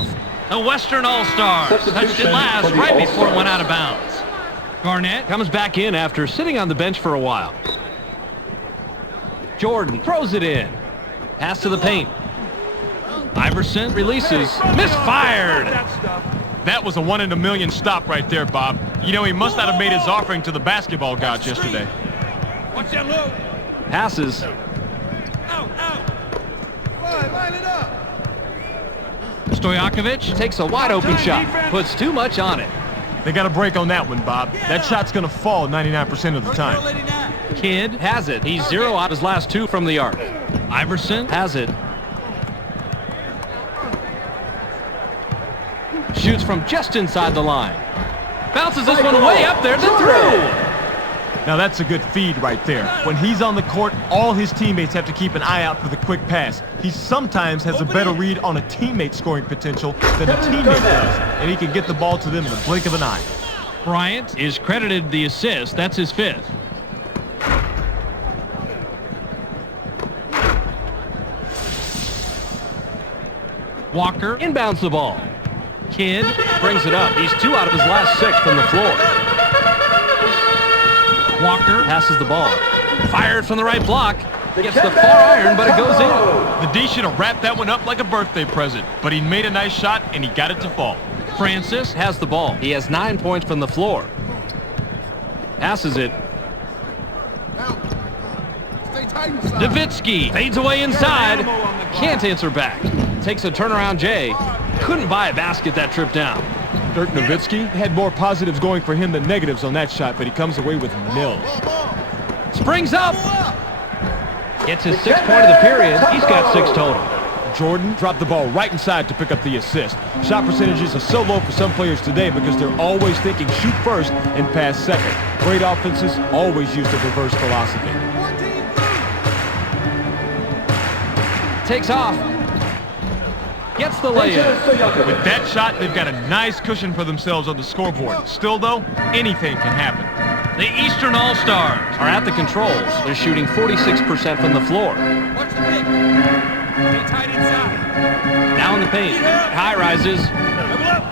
The Western All-Stars touched it last right before it went out of bounds. Garnett comes back in after sitting on the bench for a while. Jordan throws it in. Pass to the paint. Iverson releases. Misfired. That was a 1 in a million stop right there, Bob. You know, he must not have made his offering to the basketball gods yesterday. Watch that low. Passes. Out. Line it up. Stojakovic takes a wide open shot. Puts too much on it. They got a break on that one, Bob. That shot's going to fall 99% of the time. Kidd has it. He's 0 out of his last 2 from the arc. Iverson has it. Shoots from just inside the line. Bounces this one way up there, then through. Now that's a good feed right there. When he's on the court, all his teammates have to keep an eye out for the quick pass. He sometimes has a better read on a teammate's scoring potential than a teammate does, and he can get the ball to them in the blink of an eye. Bryant is credited the assist. That's his 5th. Walker inbounds the ball. Kidd brings it up. He's 2 out of his last 6 from the floor. Walker passes the ball. Fired from the right block. Gets the far iron, but it goes in. The D should have wrapped that one up like a birthday present, but he made a nice shot and he got it to fall. Francis has the ball. He has 9 points from the floor. Passes it. Nowitzki fades away inside. Can't answer back. Takes a turnaround J. Couldn't buy a basket that trip down. Dirk Nowitzki had more positives going for him than negatives on that shot, but he comes away with nil. Springs up. Gets his 6th point of the period. He's got 6 total. Jordan dropped the ball right inside to pick up the assist. Shot percentages are so low for some players today because they're always thinking shoot first and pass second. Great offenses always use the reverse philosophy. Takes off. Gets the layup. With that shot, they've got a nice cushion for themselves on the scoreboard. Still, though, anything can happen. The Eastern All-Stars are at the controls. They're shooting 46% from the floor. Watch the pick. Stay tight inside. Now in the paint. High rises. Double up.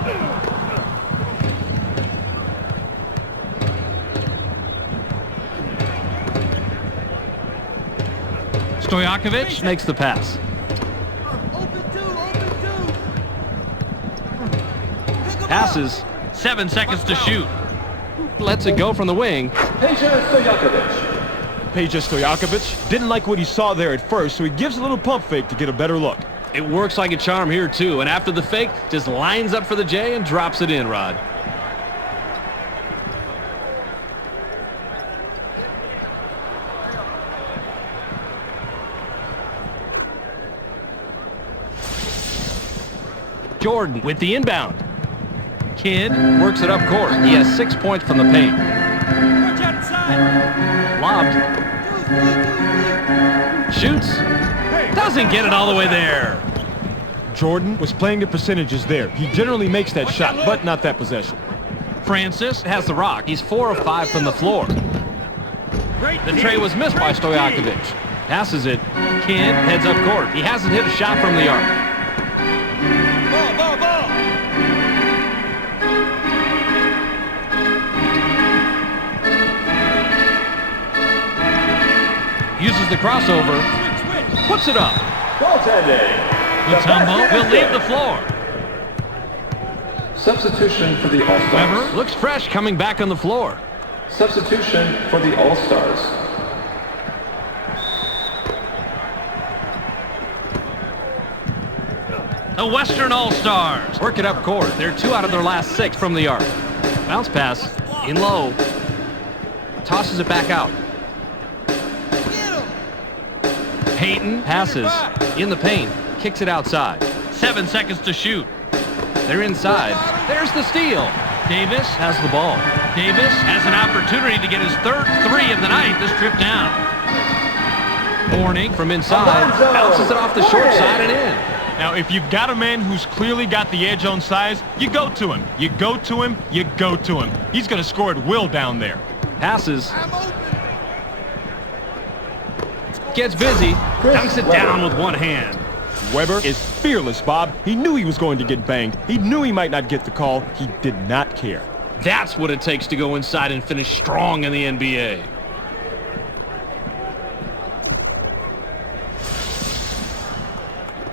Stojakovic makes the pass. Passes. 7 seconds to shoot. Lets it go from the wing. Peja Stojakovic didn't like what he saw there at first, so he gives a little pump fake to get a better look. It works like a charm here, too. And after the fake, just lines up for the J and drops it in, Rod. Jordan with the inbound. Kidd works it up court. He has 6 points from the paint. Watch out inside. Lobbed. Shoots. Doesn't get it all the way there. Jordan was playing the percentages there. He generally makes that shot, but not that possession. Francis has the rock. He's 4 of 5 from the floor. The tray was missed by Stojakovic. Passes it. Kidd heads up court. He hasn't hit a shot from the arc. Ball. Uses the crossover. Switch. Puts it up. Goaltending. Mutombo will leave the floor. Substitution for the All-Stars. Weber looks fresh coming back on the floor. Substitution for the All-Stars. The Western All-Stars work it up court. They're 2 out of their last 6 from the arc. Bounce pass in low. Tosses it back out. Payton passes in the paint. Kicks it outside. 7 seconds to shoot. They're inside. There's the steal. Davis has the ball. Davis has an opportunity to get his 3rd 3 of the night this trip down. Warning from inside. Bounces it off the short side and in. Now, if you've got a man who's clearly got the edge on size, you go to him. You go to him. You go to him. He's going to score at will down there. Passes. Gets busy. Dunks it down with one hand. Weber is fearless, Bob. He knew he was going to get banged. He knew he might not get the call. He did not care. That's what it takes to go inside and finish strong in the NBA.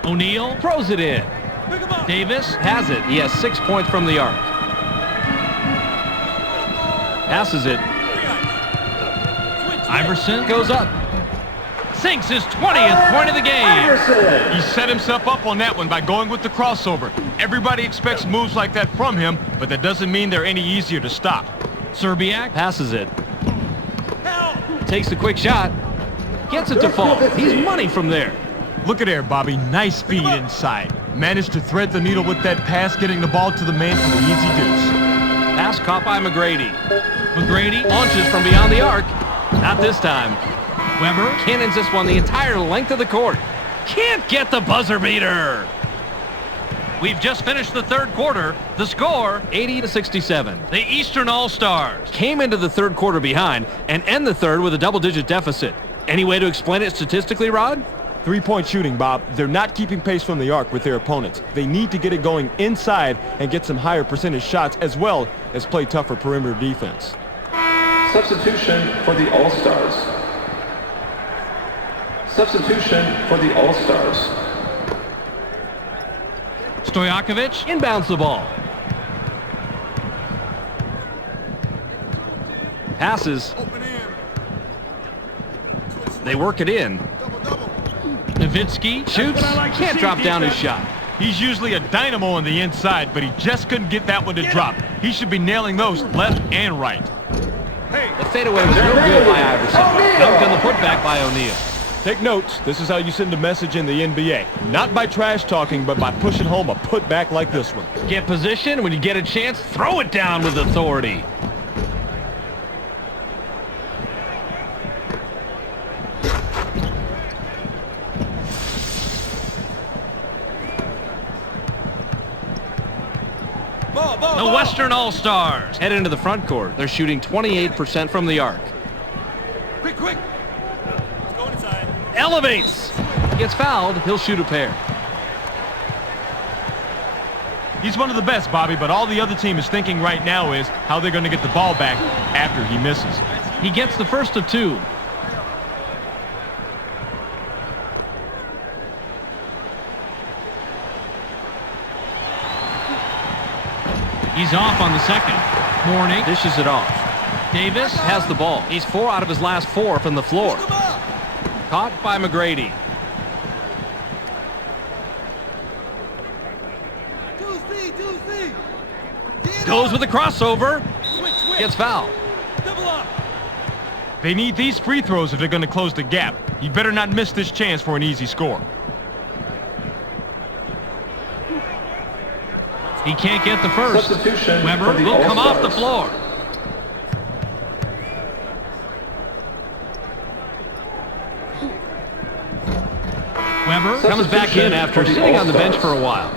O'Neal throws it in. Davis has it. He has 6 points from the arc. Passes it. Iverson goes up. Sinks his 20th point of the game. He set himself up on that one by going with the crossover. Everybody expects moves like that from him, but that doesn't mean they're any easier to stop. Serbiak passes it. Takes the quick shot. Gets it to fall. He's money from there. Look at there, Bobby. Nice speed inside. Managed to thread the needle with that pass, getting the ball to the man for the easy deuce. Pass caught by McGrady. McGrady launches from beyond the arc. Not this time. Weber cannons this one the entire length of the court. Can't get the buzzer beater. We've just finished the 3rd quarter. The score, 80-67. The Eastern All-Stars came into the 3rd quarter behind and end the 3rd with a double-digit deficit. Any way to explain it statistically, Rod? 3-point shooting, Bob. They're not keeping pace from the arc with their opponents. They need to get it going inside and get some higher percentage shots as well as play tougher perimeter defense. Substitution for the All-Stars. Substitution for the All-Stars. Stojakovic inbounds the ball. Passes. They work it in. Nowitzki shoots. Can't drop down his shot. He's usually a dynamo on the inside, but he just couldn't get that one to drop. He should be nailing those left and right. The fadeaway was real good by Iverson. Dunked on the putback by O'Neal. Take notes. This is how you send a message in the NBA. Not by trash talking, but by pushing home a putback like this one. Get position. When you get a chance, throw it down with authority. The Western All-Stars head into the front court. They're shooting 28% from the arc. Quick. Let's go inside. Elevates. Gets fouled. He'll shoot a pair. He's one of the best, Bobby, but all the other team is thinking right now is how they're going to get the ball back after he misses. He gets the first of 2. He's off on the second. Mourning dishes it off. Davis has the ball. He's 4 out of his last 4 from the floor. Caught by McGrady. Goes with the crossover. Gets fouled. They need these free throws if they're going to close the gap. He better not miss this chance for an easy score. He can't get the first. Substitution Weber for the will come off the All-Stars. floor. Weber comes back in after sitting on the bench for a while.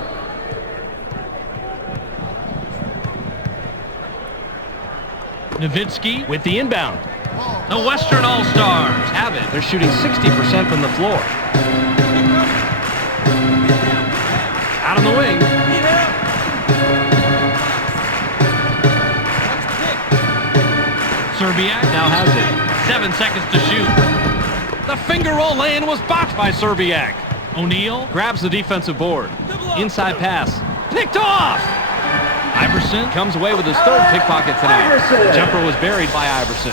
Nowitzki with the inbound. The Western All-Stars have it. They're shooting 60% from the floor. Out on the wing. Serbiak now has it. 7 seconds to shoot. The finger roll lay-in was blocked by Serbiak. O'Neal grabs the defensive board. Inside pass. Picked off! Iverson comes away with his third pickpocket tonight. The jumper was buried by Iverson.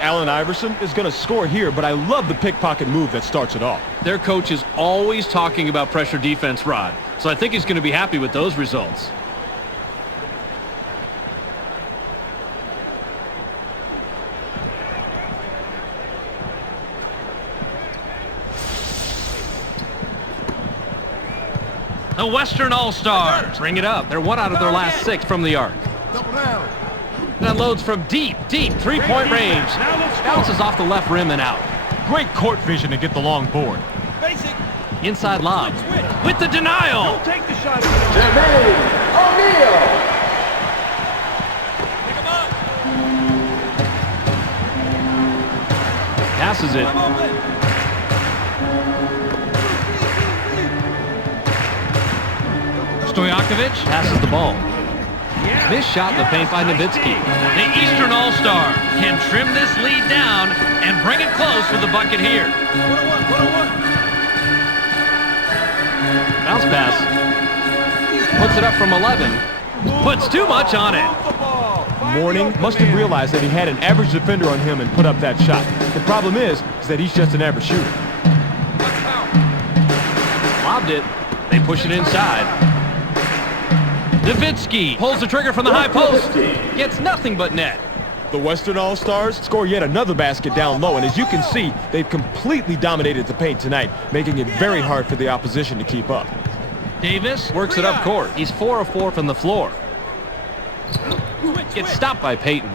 Allen Iverson is going to score here, but I love the pickpocket move that starts it off. Their coach is always talking about pressure defense, Rod. So I think he's going to be happy with those results. The Western All-Stars bring it up. They're 1 out of their last 6 from the arc. And unloads from deep, three-point range. Bounces off the left rim and out. Great court vision to get the long board. Inside lob. With the denial. Don't take the shot. Jermaine O'Neal. Pick him up. Passes it. I'm open. Stojakovic passes the ball. This shot in the paint by Nowitzki. The Eastern All-Star can trim this lead down and bring it close with the bucket here. Bounce pass. Puts it up from 11. Puts too much on it. Mourning must have realized that he had an average defender on him and put up that shot. The problem is that he's just an average shooter. Lobbed it. They push it inside. Nowitzki pulls the trigger from the high post. Gets nothing but net. The Western All-Stars score yet another basket down low, and as you can see, they've completely dominated the paint tonight, making it very hard for the opposition to keep up. Davis works it up court. He's 4 of 4 from the floor. Gets stopped by Payton.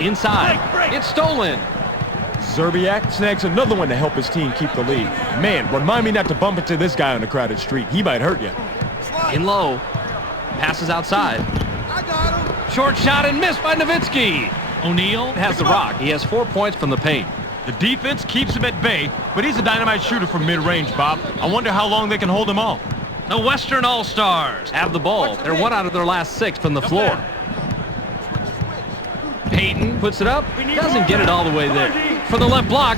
Inside. It's stolen. Serbiak snags another one to help his team keep the lead. Man, remind me not to bump into this guy on a crowded street. He might hurt you. In low. Passes outside. Short shot and missed by Nowitzki. O'Neal has the rock. He has 4 points from the paint. The defense keeps him at bay, but he's a dynamite shooter from mid-range, Bob. I wonder how long they can hold him off. The Western All-Stars have the ball. They're 1 out of their last 6 from the floor. Payton puts it up. Doesn't get it all the way there. For the left block.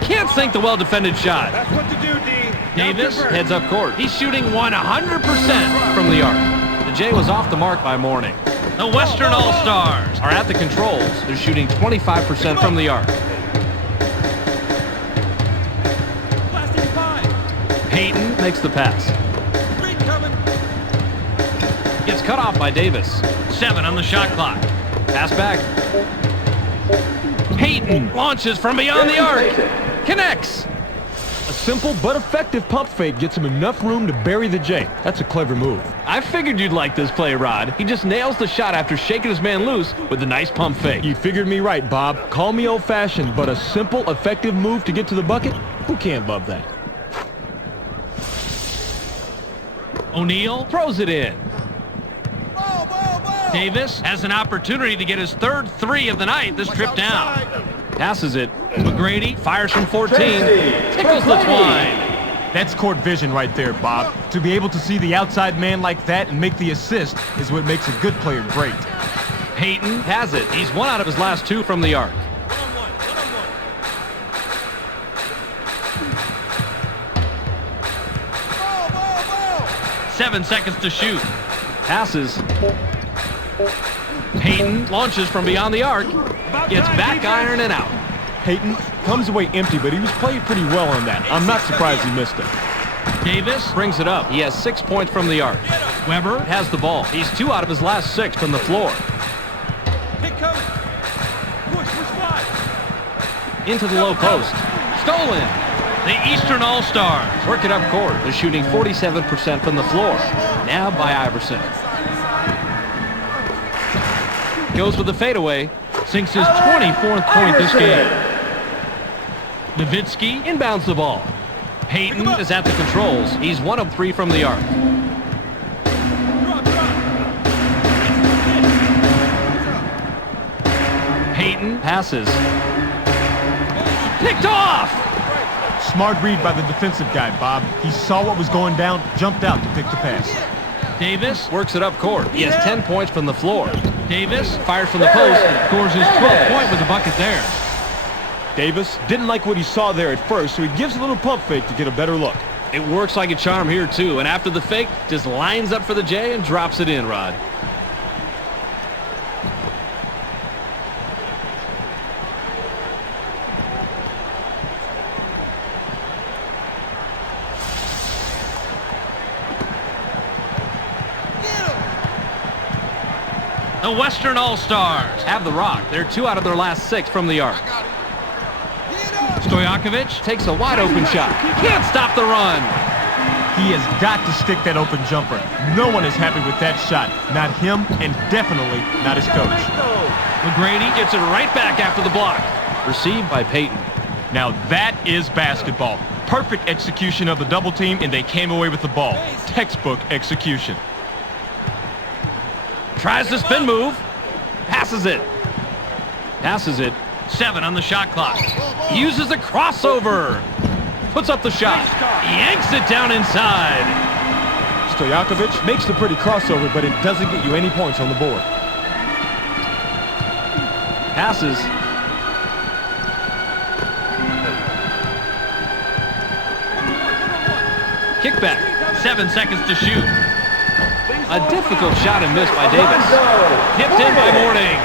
Can't sink the well-defended shot. That's what to do, D. Davis heads up court. He's shooting 100% from the arc. The J was off the mark by Mourning. The Western All-Stars are at the controls. They're shooting 25% from the arc. Payton makes the pass. Gets cut off by Davis. 7 on the shot clock. Pass back. Payton launches from beyond the arc. Connects. A simple but effective pump fake gets him enough room to bury the J. That's a clever move. I figured you'd like this play, Rod. He just nails the shot after shaking his man loose with a nice pump fake. You figured me right, Bob. Call me old-fashioned, but a simple, effective move to get to the bucket? Who can't love that? O'Neal throws it in. Davis has an opportunity to get his third 3 of the night this trip down. Passes it. McGrady fires from 14. Tickles the twine. That's court vision right there, Bob. To be able to see the outside man like that and make the assist is what makes a good player great. Payton has it. He's 1 out of his last 2 from the arc. 7 seconds to shoot. Passes. Payton launches from beyond the arc. Gets back iron and out. Payton comes away empty, but he was playing pretty well on that. I'm not surprised he missed it. Davis brings it up. He has 6 points from the arc. Weber has the ball. He's 2 out of his last 6 from the floor. Into the low post. Stolen. The Eastern All-Stars work it up court. They're shooting 47% from the floor. Now by Iverson. Goes with the fadeaway. Sinks his 24th point this game. Nowitzki inbounds the ball. Payton is at the controls. He's 1 of 3 from the arc. Payton passes. Picked off! Smart read by the defensive guy, Bob. He saw what was going down, jumped out to pick the pass. Davis works it up court. He has 10 points from the floor. Davis fires from the post, scores his 12th point with the bucket there. Davis didn't like what he saw there at first, so he gives a little pump fake to get a better look. It works like a charm here, too. And after the fake, just lines up for the J and drops it in, Rod. The Western All-Stars have the rock. They're 2 out of their last 6 from the arc. Stojakovic takes a wide-open shot. Can't stop the run. He has got to stick that open jumper. No one is happy with that shot. Not him, and definitely not his coach. McGrady gets it right back after the block. Received by Payton. Now that is basketball. Perfect execution of the double team, and they came away with the ball. Textbook execution. Tries the spin move. Passes it. 7 on the shot clock. He uses the crossover. Puts up the shot. Yanks it down inside. Stojakovic makes the pretty crossover, but it doesn't get you any points on the board. Passes. Kickback. 7 seconds to shoot. A difficult shot and missed by Davis. Tipped in by Morning.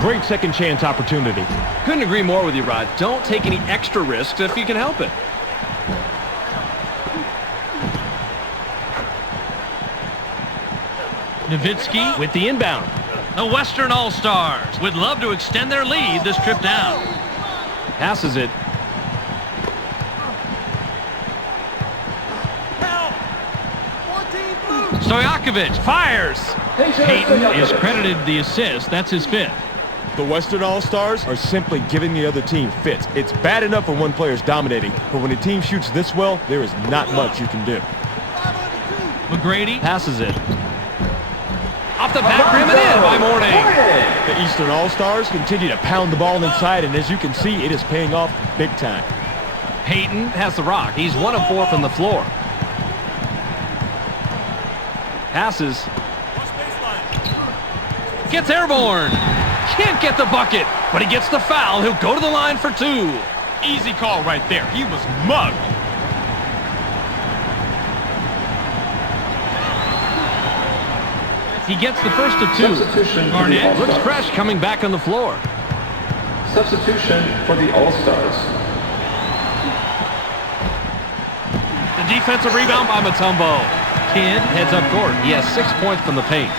Great second chance opportunity. Couldn't agree more with you, Rod. Don't take any extra risks if you can help it. Nowitzki with the inbound. The Western All-Stars would love to extend their lead this trip down. Passes it. Stojakovic fires. Payton is credited the assist. That's his 5th. The Western All-Stars are simply giving the other team fits. It's bad enough when one player's dominating, but when a team shoots this well, there is not much you can do. McGrady passes it. Off the back rim and in by Morning. The Eastern All-Stars continue to pound the ball inside, and as you can see, it is paying off big time. Payton has the rock. He's 1 of 4 from the floor. Passes. Gets airborne. Can't get the bucket, but he gets the foul. He'll go to the line for 2. Easy call right there. He was mugged. He gets the first of 2. Substitution. Garnett looks fresh coming back on the floor. Substitution for the All-Stars. The defensive rebound by Mutombo. Kidd heads up court. He has 6 points from the paint.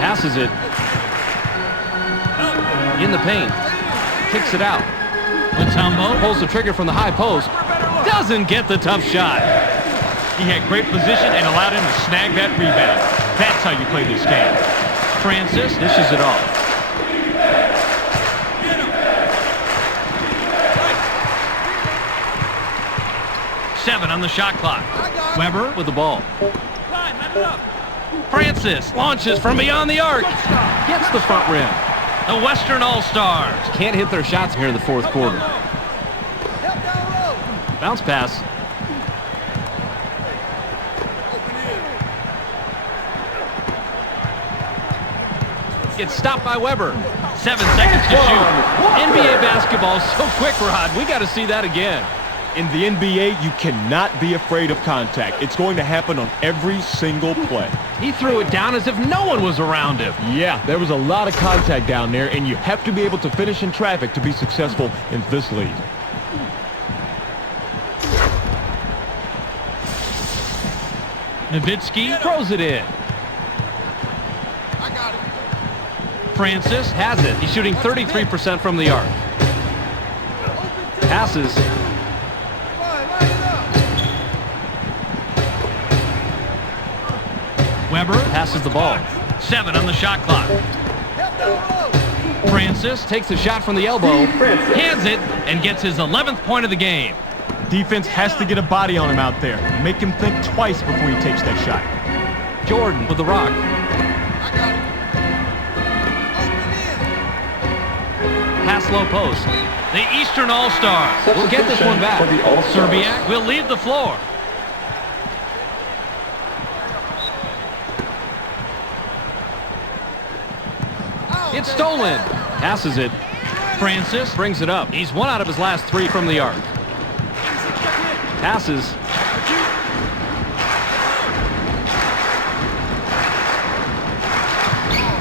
Passes it. In the paint. Kicks it out. Mutombo pulls the trigger from the high post. Doesn't get the tough shot. He had great position and allowed him to snag that rebound. That's how you play this game. Francis dishes it off. Seven on the shot clock. Weber with the ball. Francis launches from beyond the arc. Gets the front rim. The Western All-Stars can't hit their shots here in the 4th quarter. Bounce pass. Gets stopped by Weber. 7 seconds to shoot. NBA basketball is so quick, Rod. We got to see that again. In the NBA, you cannot be afraid of contact. It's going to happen on every single play. He threw it down as if no one was around him. Yeah, there was a lot of contact down there, and you have to be able to finish in traffic to be successful in this league. Nowitzki throws it in. Francis has it. He's shooting 33% from the arc. Passes. Weber passes the ball. 7 on the shot clock. Francis takes a shot from the elbow, hands it, and gets his 11th point of the game. Defense has to get a body on him out there. Make him think twice before he takes that shot. Jordan with the rock. Pass low post. The Eastern All-Stars will get this one back. Serbiak will leave the floor. It's stolen. Passes it. Francis brings it up. He's 1 out of his last 3 from the arc. Passes.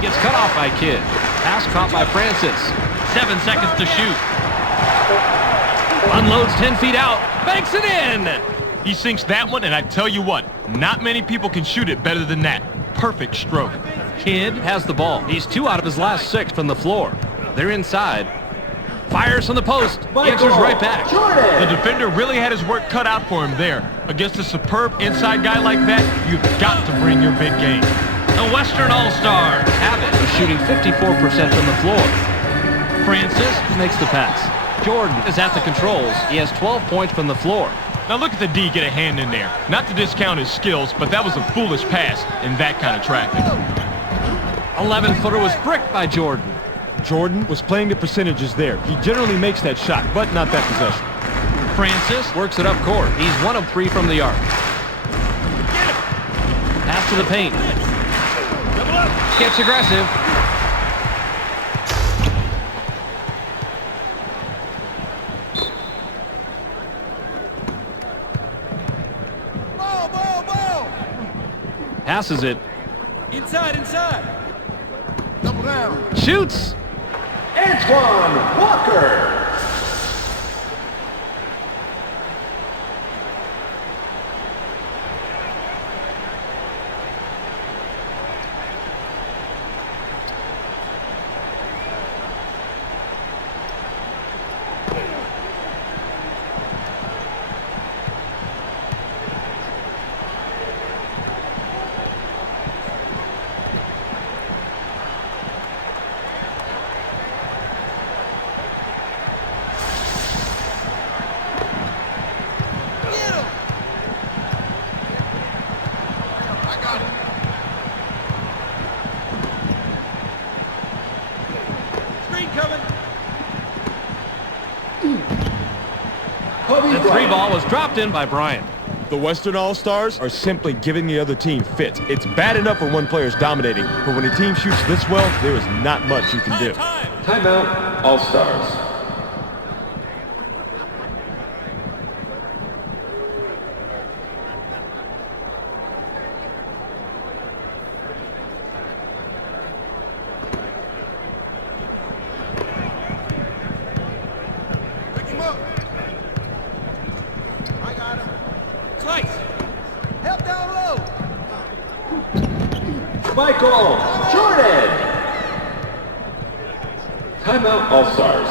Gets cut off by Kidd. Pass caught by Francis. 7 seconds to shoot. Unloads 10 feet out. Banks it in. He sinks that one, and I tell you what, not many people can shoot it better than that. Perfect stroke. Kidd has the ball. He's 2 out of his last 6 from the floor. They're inside. Fires from the post. Answers right back. The defender really had his work cut out for him there. Against a superb inside guy like that, you've got to bring your big game. The Western All-Stars have it. They're shooting 54% from the floor. Francis makes the pass. Jordan is at the controls. He has 12 points from the floor. Now look at the D get a hand in there. Not to discount his skills, but that was a foolish pass in that kind of traffic. 11-footer was bricked by Jordan. Jordan was playing the percentages there. He generally makes that shot, but not that possession. Francis works it up court. He's 1 of 3 from the arc. Pass to the paint. Gets aggressive. Passes it. Inside. Double down. Shoots. Antoine Walker. The 3 ball was dropped in by Bryant. The Western All-Stars are simply giving the other team fits. It's bad enough when one player's dominating, but when a team shoots this well, there is not much you can do. Timeout, All-Stars. Michael Jordan. Timeout, All-Stars.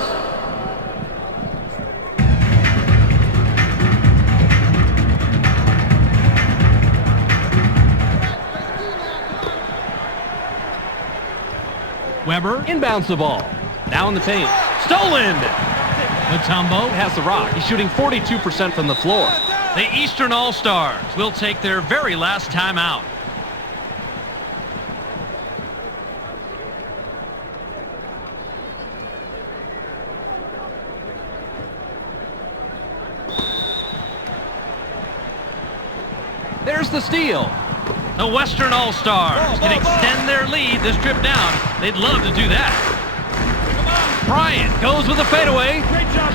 Weber inbounds the ball. Now in the paint. Stolen! Mutombo has the rock. He's shooting 42% from the floor. The Eastern All-Stars will take their very last timeout. There's the steal. The Western All-Stars can extend their lead this trip down. They'd love to do that. Bryant goes with a fadeaway.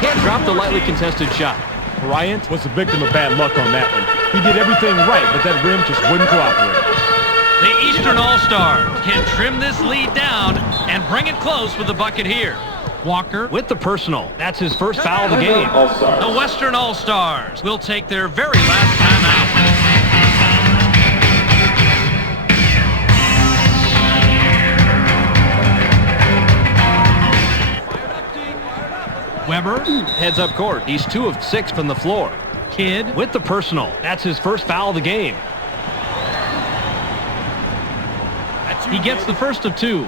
Can't drop the lightly contested shot. Bryant was a victim of bad luck on that one. He did everything right, but that rim just wouldn't cooperate. The Eastern All-Stars can trim this lead down and bring it close with the bucket here. Walker with the personal. That's his first foul of the game. The Western All-Stars will take their very last timeout. Weber heads up court. He's 2 of 6 from the floor. Kidd with the personal. That's his first foul of the game. He gets the first of 2.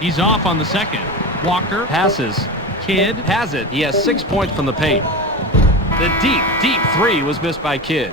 He's off on the second. Walker passes. Kidd has it. He has 6 points from the paint. The deep three was missed by Kidd.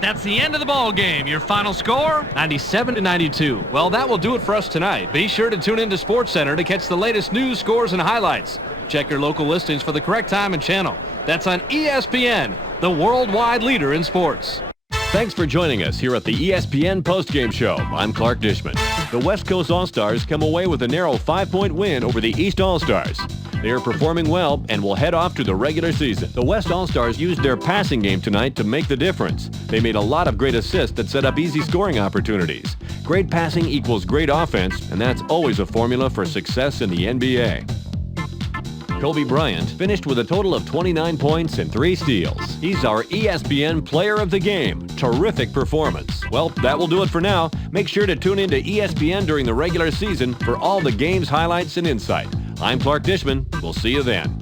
That's the end of the ball game. Your final score? 97-92. Well, that will do it for us tonight. Be sure to tune into SportsCenter to catch the latest news, scores, and highlights. Check your local listings for the correct time and channel. That's on ESPN, the worldwide leader in sports. Thanks for joining us here at the ESPN Postgame Show. I'm Clark Dishman. The West Coast All-Stars come away with a narrow 5-point win over the East All-Stars. They are performing well and will head off to the regular season. The West All-Stars used their passing game tonight to make the difference. They made a lot of great assists that set up easy scoring opportunities. Great passing equals great offense, and that's always a formula for success in the NBA. Kobe Bryant finished with a total of 29 points and 3 steals. He's our ESPN Player of the Game. Terrific performance. Well, that will do it for now. Make sure to tune into ESPN during the regular season for all the game's highlights and insight. I'm Clark Dishman. We'll see you then.